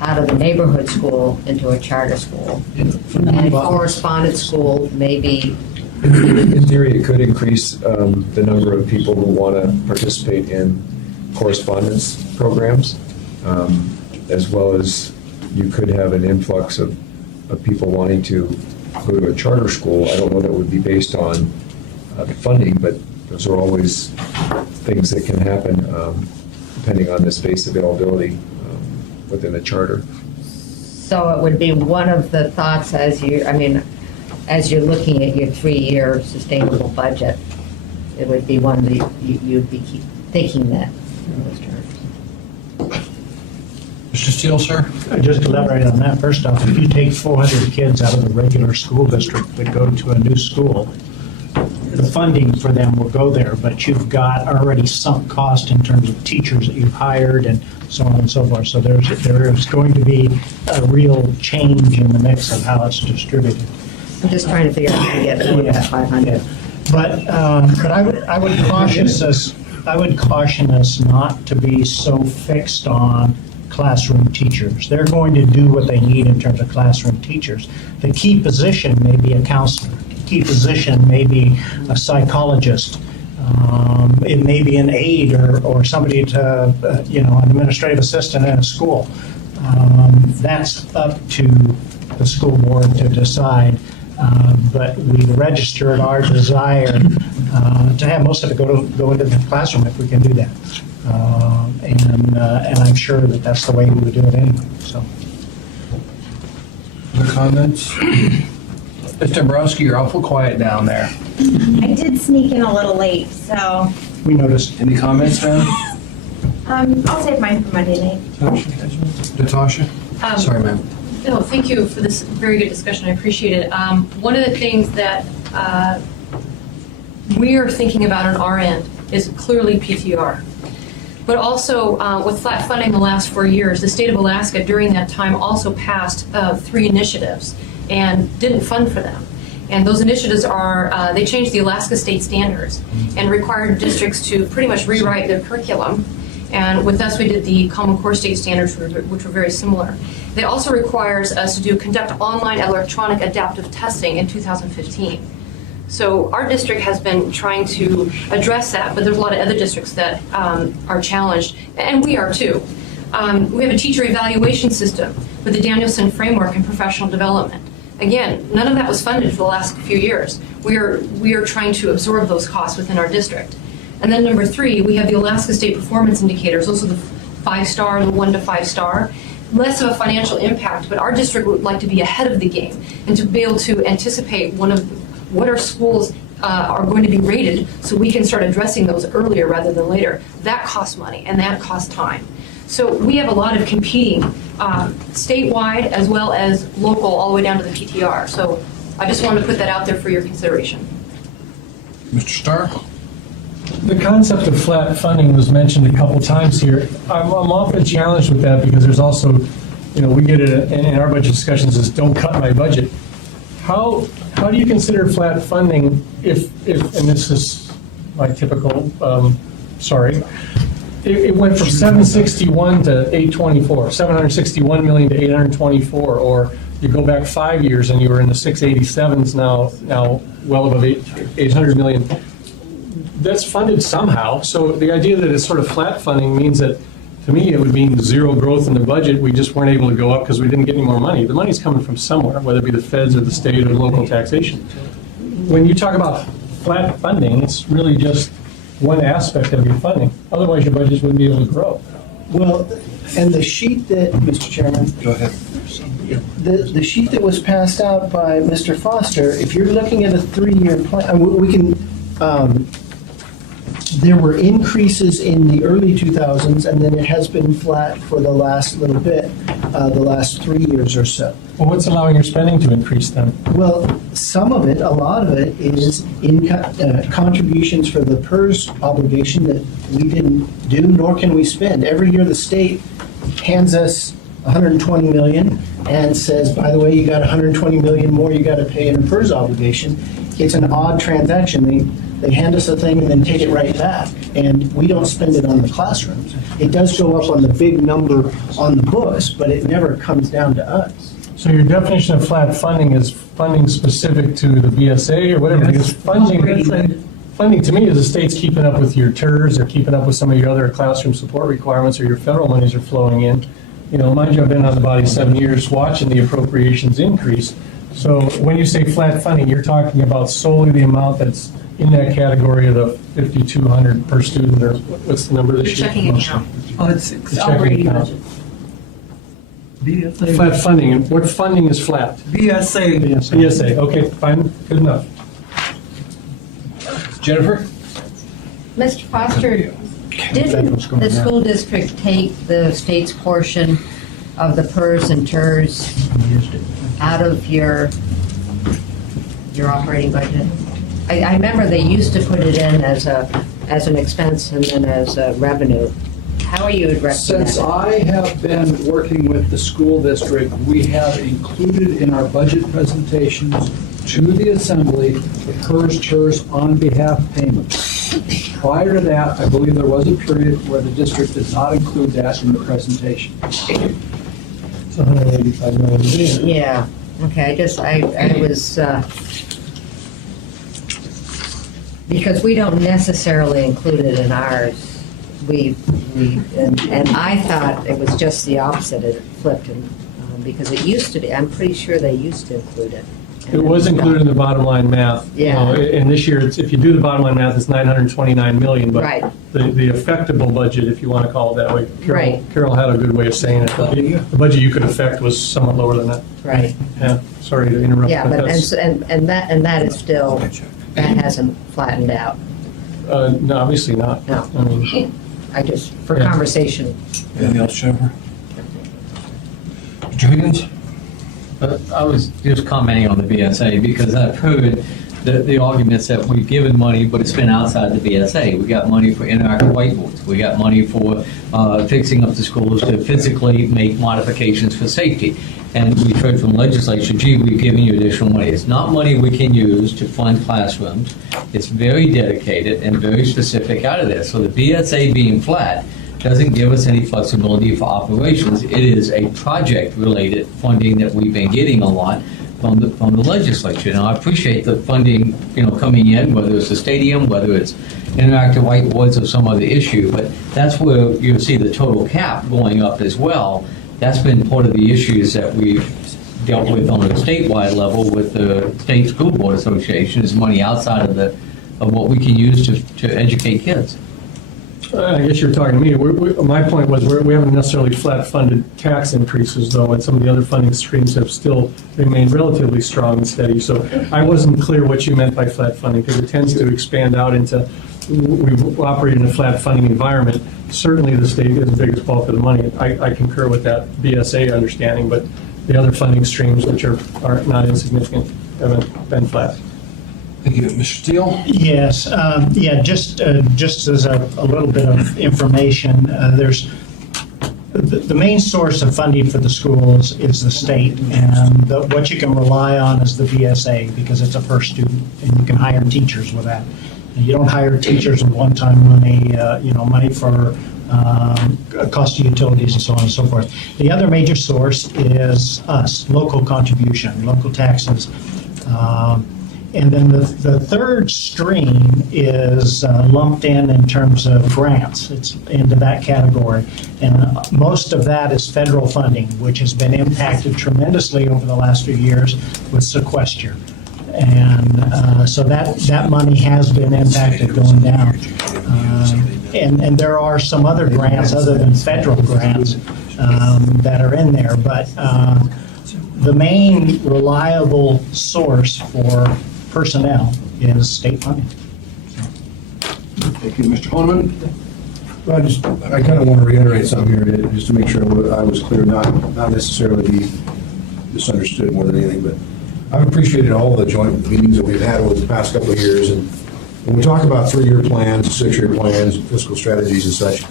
out of the neighborhood school into a charter school. And correspondence school, maybe. In theory, it could increase the number of people who want to participate in correspondence programs, as well as you could have an influx of people wanting to go to a charter school. I don't know that would be based on the funding, but those are always things that can happen depending on the space availability within the charter. So it would be one of the thoughts as you're looking at your 3-year sustainable budget, it would be one that you'd be thinking that in those terms. Mr. Steele, sir? Just elaborate on that. First off, if you take 400 kids out of the regular school district that go to a new school, the funding for them will go there, but you've got already sunk cost in terms of teachers that you've hired and so on and so forth. So there is going to be a real change in the mix of how it's distributed. I'm just trying to figure out how to get through that 500. But I would caution us not to be so fixed on classroom teachers. They're going to do what they need in terms of classroom teachers. The key position may be a counselor. Key position may be a psychologist. It may be an aide or somebody to, an administrative assistant in a school. That's up to the school board to decide. But we registered our desire to have most of it go into the classroom if we can do that. And I'm sure that that's the way we would do it anyway. So. Other comments? Mr. Dombrowski, you're awful quiet down there. I did sneak in a little late, so. We noticed. Any comments, ma'am? I'll save mine for Monday night. Natasha? Sorry, ma'am. No, thank you for this very good discussion. I appreciate it. One of the things that we are thinking about on our end is clearly PTR. But also, with flat funding the last 4 years, the state of Alaska during that time also passed 3 initiatives and didn't fund for them. And those initiatives are, they changed the Alaska state standards and required districts to pretty much rewrite their curriculum. And with us, we did the Common Core state standards, which were very similar. They also requires us to conduct online electronic adaptive testing in 2015. So our district has been trying to address that, but there's a lot of other districts that are challenged, and we are too. We have a teacher evaluation system with the Danielson framework and professional development. Again, none of that was funded for the last few years. We are trying to absorb those costs within our district. And then number 3, we have the Alaska State Performance Indicators. Those are the 5-star, the 1 to 5-star. Less of a financial impact, but our district would like to be ahead of the game and to be able to anticipate what our schools are going to be rated so we can start addressing those earlier rather than later. That costs money and that costs time. So we have a lot of competing statewide as well as local all the way down to the PTR. So I just wanted to put that out there for your consideration. Mr. Starr? The concept of flat funding was mentioned a couple times here. I'm often challenged with that because there's also, we get it in our budget discussions is don't cut my budget. How do you consider flat funding if and this is my typical, it went from 761 to 824, 761 million to 824, or you go back 5 years and you were in the 687s now well above 800 million. That's funded somehow. So the idea that it's sort of flat funding means that, to me, it would mean zero growth in the budget. We just weren't able to go up because we didn't get any more money. The money's coming from somewhere, whether it be the feds or the state or local taxation. When you talk about flat funding, it's really just one aspect of your funding. Otherwise, your budgets wouldn't be able to grow. Well, and the sheet that, Mr. Chairman, Go ahead. the sheet that was passed out by Mr. Foster, if you're looking at a 3-year plan, we can, there were increases in the early 2000s, and then it has been flat for the last little bit, the last 3 years or so. Well, what's allowing your spending to increase then? Well, some of it, a lot of it is contributions for the PERS obligation that we didn't do, nor can we spend. Every year the state hands us 120 million and says, by the way, you got 120 million more you got to pay in a PERS obligation. It's an odd transaction. They hand us a thing and then take it right back, and we don't spend it on the classrooms. It does go up on the big number on the books, but it never comes down to us. So your definition of flat funding is funding specific to the BSA or whatever? Because funding to me is the state's keeping up with your TERS or keeping up with some of your other classroom support requirements, or your federal monies are flowing in. Mind you, I've been on the body 7 years watching the appropriations increase. So when you say flat funding, you're talking about solely the amount that's in that category of the 5,200 per student, or what's the number this year? Checking account. Oh, it's The operating checking budget. account. Flat funding, and what funding is flat? BSA. BSA, okay, fine, good enough. Jennifer? Mr. Foster, didn't the school district take the state's portion of the PERS and TERS out of your operating budget? I remember they used to put it in as an expense and then as a revenue. How are you addressing that? Since I have been working with the school district, we have included in our budget presentations to the assembly the PERS, TERS on behalf payments. Prior to that, I believe there was a period where the district did not include that in the presentation. It's 185 million. Yeah, okay, I was, because we don't necessarily include it in ours. And I thought it was just the opposite, it flipped, because it used to be, I'm pretty sure they used to include it. It was included in the bottom line math. Yeah. And this year, if you do the bottom line math, it's 929 million, but Right. the effectable budget, if you want to call it that way, Right. Carol had a good way of saying it. The budget you could affect was somewhat lower than that. Right. Yeah, sorry to interrupt. Yeah, but, that's- and that is still, that hasn't flattened out. No, obviously not. No. I mean, I just, for Yeah. conversation. Anything else, Jennifer? Mr. Higgins? I was just commenting on the BSA because I've heard the arguments that we've given money, but it's been outside the BSA. We got money for interactive whiteboards. We got money for fixing up the schools to physically make modifications for safety. And we've heard from legislature, gee, we've given you additional money. It's not money we can use to fund classrooms. It's very dedicated and very specific out of there. So the BSA being flat doesn't give us any flexibility for operations. It is a project-related funding that we've been getting a lot from the legislature. Now, I appreciate the funding, coming in, whether it's the stadium, whether it's interactive whiteboards or some other issue, but that's where you see the total cap going up as well. That's been part of the issues that we've dealt with on a statewide level with the State School Board Association is money outside of what we can use to educate kids. I guess you're talking to me. My point was we haven't necessarily flat funded tax increases though, and some of the other funding streams have still remained relatively strong and steady. So I wasn't clear what you meant by flat funding because it tends to expand out into, we operate in a flat funding environment. Certainly the state is the biggest bulk of the money. I concur with that BSA understanding, but the other funding streams, which are not insignificant, haven't been flat. Thank you. Mr. Steele? Yes, just as a little bit of information, there's, the main source of funding for the schools is the state, and what you can rely on is the BSA, because it's a per student, and you can hire teachers with that. And you don't hire teachers with one-time money, money for cost of utilities and so on and so forth. The other major source is us, local contribution, local taxes. And then the third stream is lumped in terms of grants. It's into that category. And most of that is federal funding, which has been impacted tremendously over the last few years with sequester. And so that money has been impacted going down. And there are some other grants other than federal grants that are in there. But the main reliable source for personnel is state funding. Thank you. Mr. Honeman? Well, I kind of want to reiterate something here, just to make sure I was clear, not necessarily be misunderstood more than anything, but I've appreciated all the joint meetings that we've had over the past couple of years, and when we talk about 3-year plans, 6-year plans, fiscal strategies and such,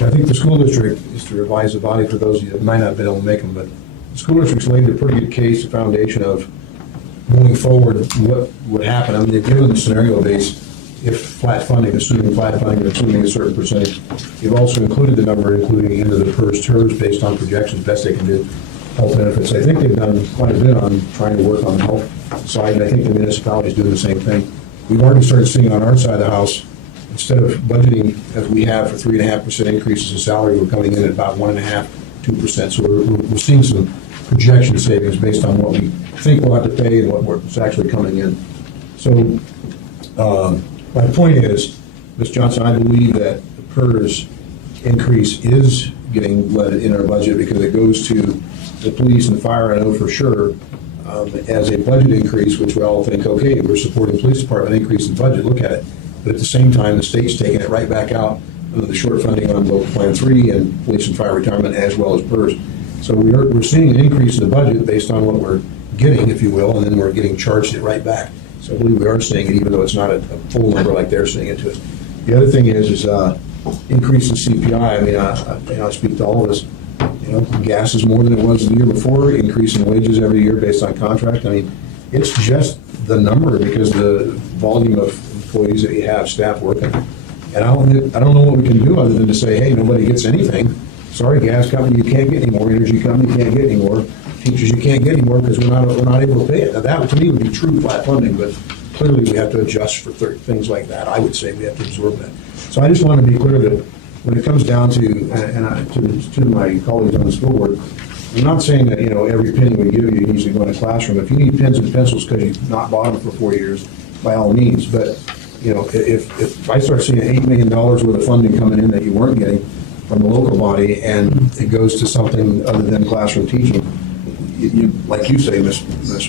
I think the school district is to revise the body for those of you that might not have been able to make them, but the school district's laid a pretty good case, a foundation of moving forward, what would happen. I mean, they've given the scenario base, if flat funding, assuming flat funding, assuming a certain percentage. You've also included the number, including into the PERS TERS based on projections, best they can do, health benefits. I think they've done quite a bit on trying to work on the health side, and I think the municipalities doing the same thing. We've already started seeing on our side of the house, instead of budgeting as we have for 3.5% increases in salary, we're coming in at about 1.5%, 2%. So we're seeing some projection savings based on what we think we'll have to pay and what's actually coming in. So my point is, Ms. Johnson, I believe that the PERS increase is getting let in our budget because it goes to the police and fire, I know for sure, as a budget increase, which we all think, okay, we're supporting the police department increase in budget, look at it. But at the same time, the state's taking it right back out under the short funding on both Plan 3 and police and fire retirement as well as PERS. So we're seeing an increase in the budget based on what we're getting, if you will, and then we're getting charged it right back. So I believe we are seeing it, even though it's not a full number like they're seeing it to us. The other thing is increase in CPI. I mean, I speak to all of us. Gas is more than it was the year before. Increase in wages every year based on contract. I mean, it's just the number because the volume of employees that you have, staff working. And I don't know what we can do other than to say, hey, nobody gets anything. Sorry, gas company, you can't get any more. Energy company, you can't get any more. Teachers, you can't get any more because we're not able to pay it. Now, that to me would be true flat funding, but clearly we have to adjust for things like that. I would say we have to absorb that. So I just want to be clear that when it comes down to my colleagues on the school board, I'm not saying that every penny we give you needs to go in a classroom. If you need pens and pencils because you've not bought them for 4 years, by all means. But if I start seeing $8 million worth of funding coming in that you weren't getting from the local body, and it goes to something other than classroom teaching, like you say, Ms.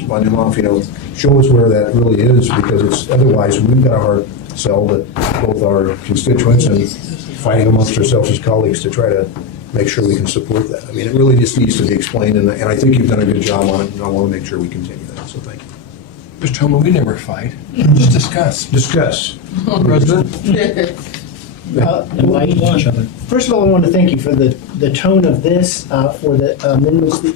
Bunyamoff, show us where that really is, because otherwise we've got a hard sell that both our constituents and fighting amongst ourselves as colleagues to try to make sure we can support that. I mean, it really just needs to be explained, and I think you've done a good job on it, and I want to make sure we continue that, so thank you. Mr. Honeman, we never fight. Just discuss. Discuss. President? Invite each other. First of all, I want to thank you for the tone of this, for the amendments that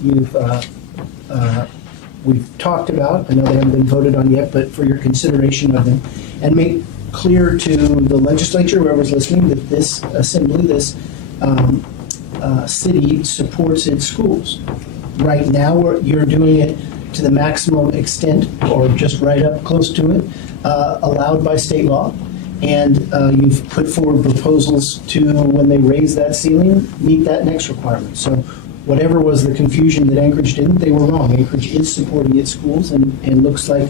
we've talked about. I know they haven't been voted on yet, but for your consideration of them, and make clear to the legislature, whoever's listening, that this assembly, this city supports its schools. Right now, you're doing it to the maximum extent, or just right up close to it, allowed by state law. And you've put forward proposals to, when they raise that ceiling, meet that next requirement. So whatever was the confusion that Anchorage didn't, they were wrong. Anchorage is supporting its schools and looks like,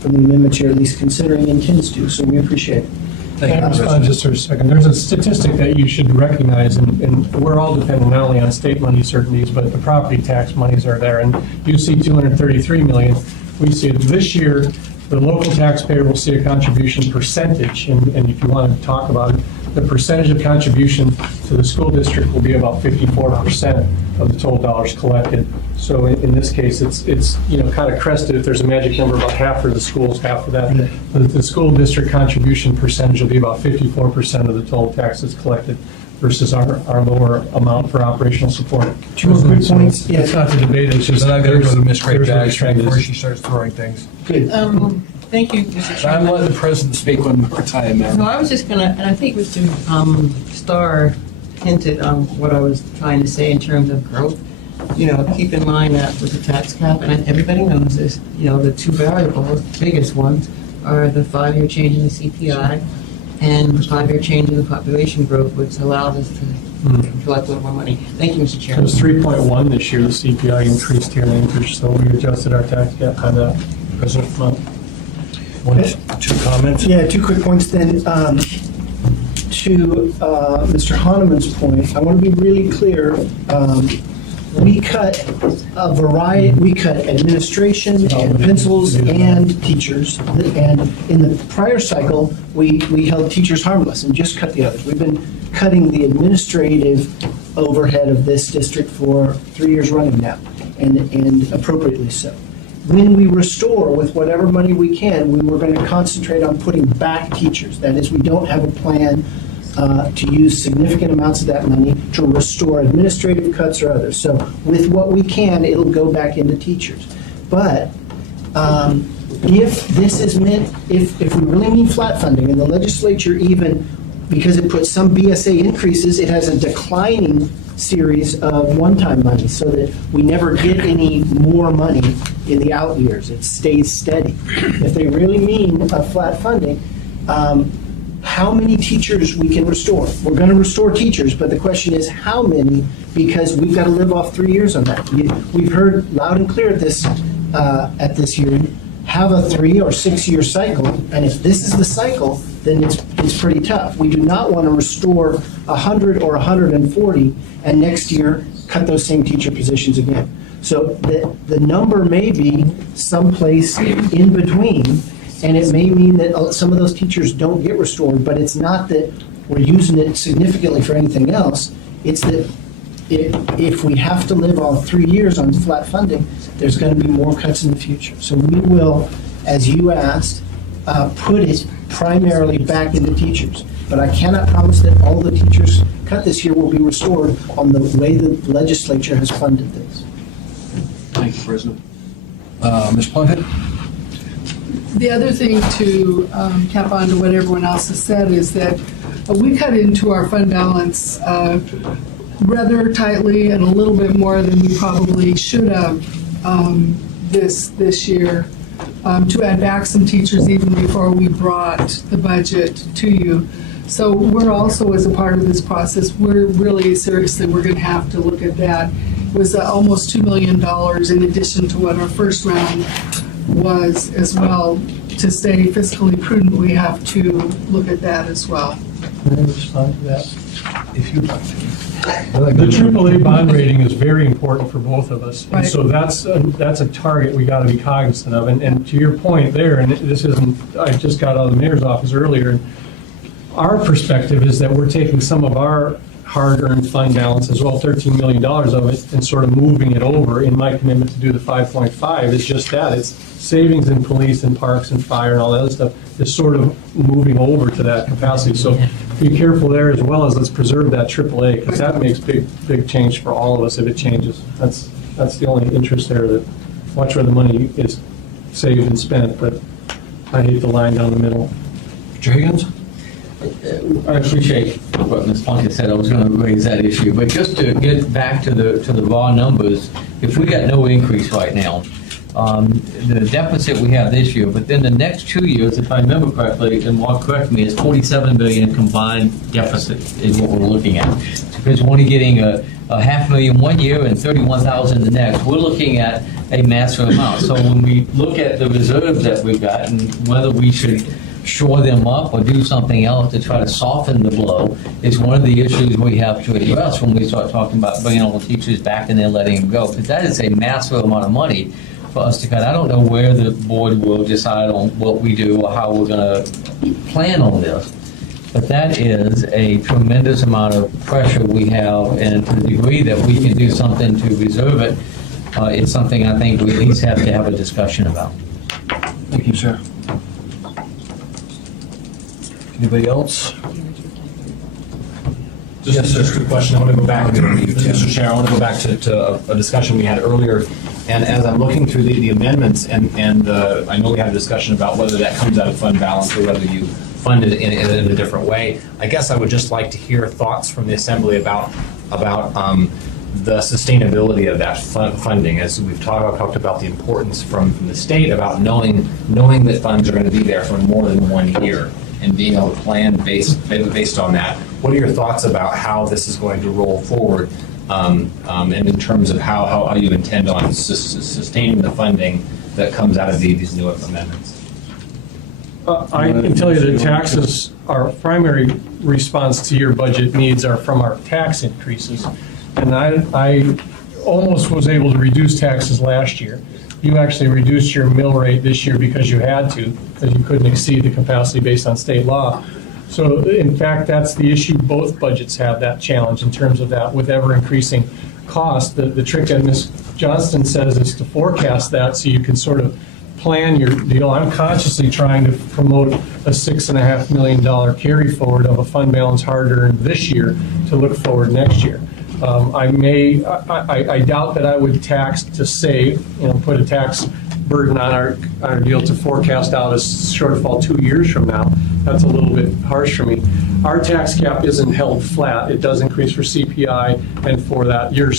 from the amendment chair, at least considering intends to, so we appreciate it. Can I respond just for a second? There's a statistic that you should recognize, and we're all dependent not only on state money certainties, but the property tax monies are there. And you see 233 million. We see it this year, the local taxpayer will see a contribution percentage, and if you want to talk about it, the percentage of contribution to the school district will be about 54% of the total dollars collected. So in this case, it's kind of crested. If there's a magic number, about half for the schools, half for that. The school district contribution percentage will be about 54% of the total taxes collected versus our lower amount for operational support. Two quick points. Yeah. It's not the debate, it's just. Then I'm going to go to Ms. Craig there's where the Dash trend before is. she starts throwing things. Good. Thank you, Mr. I'm Chairman. letting the president speak when we're time, No, man. I was just gonna, and I think Mr. Starr hinted on what I was trying to say in terms of growth. Keep in mind that with the tax cap, and everybody knows this, the two variables, biggest ones, are the 5-year change in the CPI and the 5-year change in the population growth, which allows us to collect a little more money. Thank you, Mr. It Chairman. was 3.1 this year, the CPI increased here in Anchorage, so we adjusted our tax cap by that. President Monk. Two comments? Yeah, two quick points then. To Mr. Hahnemann's point, I want to be really clear. We cut a variety, we cut administration and pencils and teachers. And in the prior cycle, we held teachers harmless and just cut the others. We've been cutting the administrative overhead of this district for 3 years running now, and appropriately so. When we restore with whatever money we can, we were going to concentrate on putting back teachers. That is, we don't have a plan to use significant amounts of that money to restore administrative cuts or others. So with what we can, it'll go back into teachers. But if this is meant, if we really mean flat funding, and the legislature even, because it puts some BSA increases, it has a declining series of one-time money so that we never get any more money in the out years. It stays steady. If they really mean flat funding, how many teachers we can restore? We're going to restore teachers, but the question is how many, because we've got to live off 3 years on that. We've heard loud and clear at this hearing, have a 3 or 6 year cycle, and if this is the cycle, then it's pretty tough. We do not want to restore 100 or 140 and next year cut those same teacher positions again. So the number may be someplace in between, and it may mean that some of those teachers don't get restored, but it's not that we're using it significantly for anything else. It's that if we have to live all 3 years on flat funding, there's going to be more cuts in the future. So we will, as you asked, put it primarily back into teachers. But I cannot promise that all the teachers cut this year will be restored on the way the legislature has funded this. Thank you, President. Ms. Plunkett? The other thing to cap on to what everyone else has said is that we cut into our fund balance rather tightly and a little bit more than we probably should have this year to add back some teachers even before we brought the budget to you. So we're also, as a part of this process, we're really seriously, we're going to have to look at that. It was almost $2 million in addition to what our first round was as well. To stay fiscally prudent, we have to look at that as well. Can I respond to that? If you'd like to. The AAA bond rating is very important for both of us. And Right. so that's a target we got to be cognizant of. And to your point there, and this isn't, I just got out of the mayor's office earlier, our perspective is that we're taking some of our hard-earned fund balance as well, $13 million of it, and sort of moving it over. In my commitment to do the 5.5 is just that. It's savings in police and parks and fire and all that other stuff is sort of moving over to that capacity. So be careful there, as well as let's preserve that AAA, because that makes big change for all of us if it changes. That's the only interest there, that watch where the money is saved and spent, but I hate the line down the middle. Mr. Higgins? I appreciate what Ms. Plunkett said. I was going to raise that issue, but just to get back to the raw numbers, if we got no increase right now, the deficit we have this year, but then the next 2 years, if I remember correctly, and Mark correct me, is 47 million combined deficit is what we're looking at. Because we're only getting a $500,000 one year and 31,000 the next. We're looking at a massive amount. So when we look at the reserves that we've got and whether we should shore them up or do something else to try to soften the blow, is one of the issues we have to address when we start talking about bringing all the teachers back and then letting them go. Because that is a massive amount of money for us to cut. I don't know where the board will decide on what we do or how we're going to plan on this, but that is a tremendous amount of pressure we have, and to the degree that we can do something to reserve it, it's something I think we at least have to have a discussion about. Thank you, sir. Anybody else? Just a quick question. I want to go back, Mr. Chair, I want to go back to a discussion we had earlier. And as I'm looking through the amendments, and I know we had a discussion about whether that comes out of fund balance or whether you fund it in a different way. I guess I would just like to hear thoughts from the Assembly about the sustainability of that funding. As we've talked about the importance from the state about knowing that funds are going to be there for more than 1 year and being able to plan based on that. What are your thoughts about how this is going to roll forward, and in terms of how you intend on sustaining the funding that comes out of these new amendments? I can tell you that taxes, our primary response to your budget needs are from our tax increases. And I almost was able to reduce taxes last year. You actually reduced your mill rate this year because you had to, because you couldn't exceed the capacity based on state law. So in fact, that's the issue. Both budgets have that challenge in terms of that with ever increasing cost. The trick that Ms. Johnston says is to forecast that so you can sort of plan your deal. I'm consciously trying to promote a $6.5 million carry forward of a fund balance hard earned this year to look forward next year. I doubt that I would tax to save, put a tax burden on our deal to forecast out a shortfall 2 years from now. That's a little bit harsh for me. Our tax cap isn't held flat. It does increase for CPI, and for that, your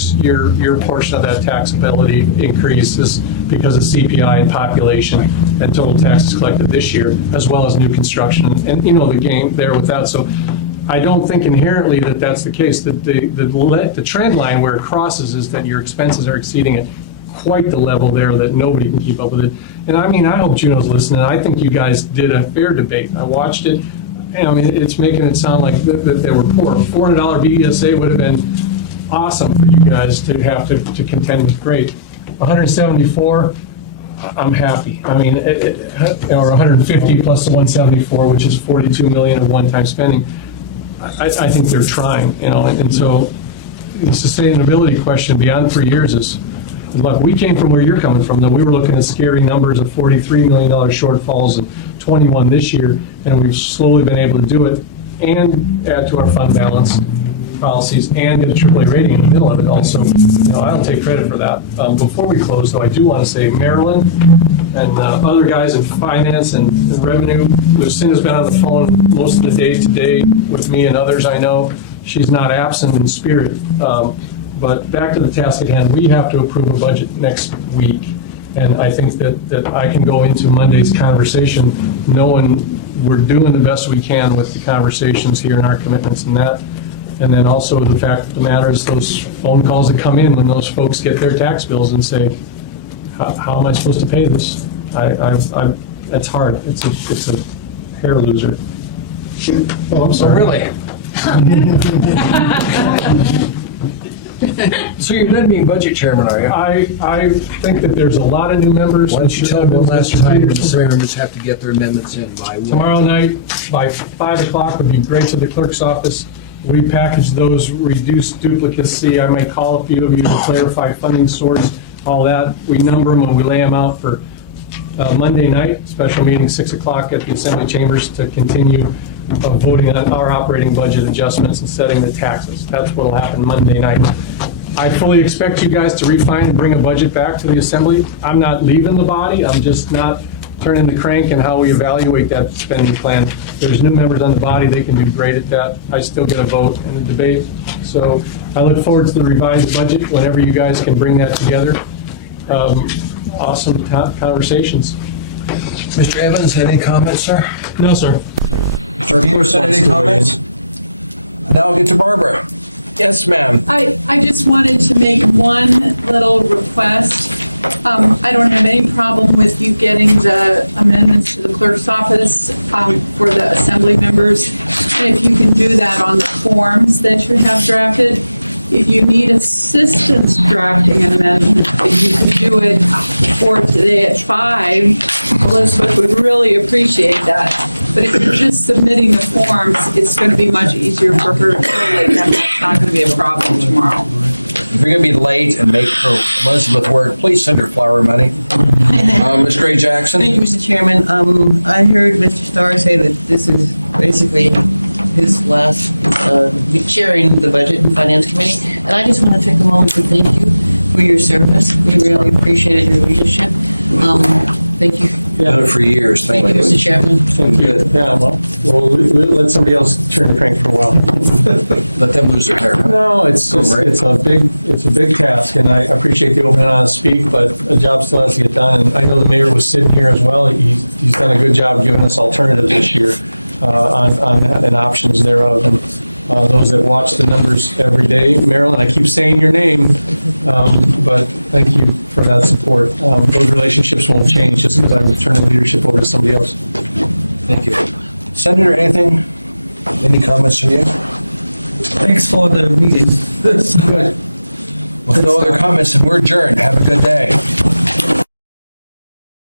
portion of that taxability increases because of CPI and population and total taxes collected this year, as well as new construction, and the game there with that. So I don't think inherently that that's the case. The trend line where it crosses is that your expenses are exceeding at quite the level there that nobody can keep up with it. And I hope Juno's listening. I think you guys did a fair debate. I watched it. It's making it sound like that they were poor. $400 BESA would have been awesome for you guys to have to contend with. Great. 174, I'm happy. Or 150 plus the 174, which is 42 million of one-time spending. I think they're trying, and so the sustainability question beyond 3 years is, look, we came from where you're coming from, though. We were looking at scary numbers of $43 million shortfalls and 21 this year, and we've slowly been able to do it and add to our fund balance policies and get a AAA rating in the middle of it also. I don't take credit for that. Before we close, though, I do want to say Marilyn and other guys in finance and revenue, Lucinda's been on the phone most of the day today with me and others I know. She's not absent in spirit. But back to the task at hand, we have to approve a budget next week. And I think that I can go into Monday's conversation knowing we're doing the best we can with the conversations here and our commitments and that. And then also the fact of the matter is those phone calls that come in when those folks get their tax bills and say, how am I supposed to pay this? It's hard. It's a hair loser. Oh, I'm sorry. Really? So you're not being budget chairman, are you? I think that there's a lot of new members. Why don't you tell them one last time the members have to get their amendments in by when? Tomorrow night by 5 o'clock would be great to the clerk's office. We package those, reduce duplicacy. I may call a few of you to clarify funding source, all that. We number them and we lay them out for Monday night, special meeting 6 o'clock at the Assembly Chambers to continue voting on our operating budget adjustments and setting the taxes. That's what will happen Monday night. I fully expect you guys to refine and bring a budget back to the Assembly. I'm not leaving the body. I'm just not turning the crank and how we evaluate that spending plan. There's new members on the body. They can do great at that. I still get a vote in the debate. So I look forward to the revised budget whenever you guys can bring that together. awesome conversations. Mr. Evans, any comments, sir? No, sir.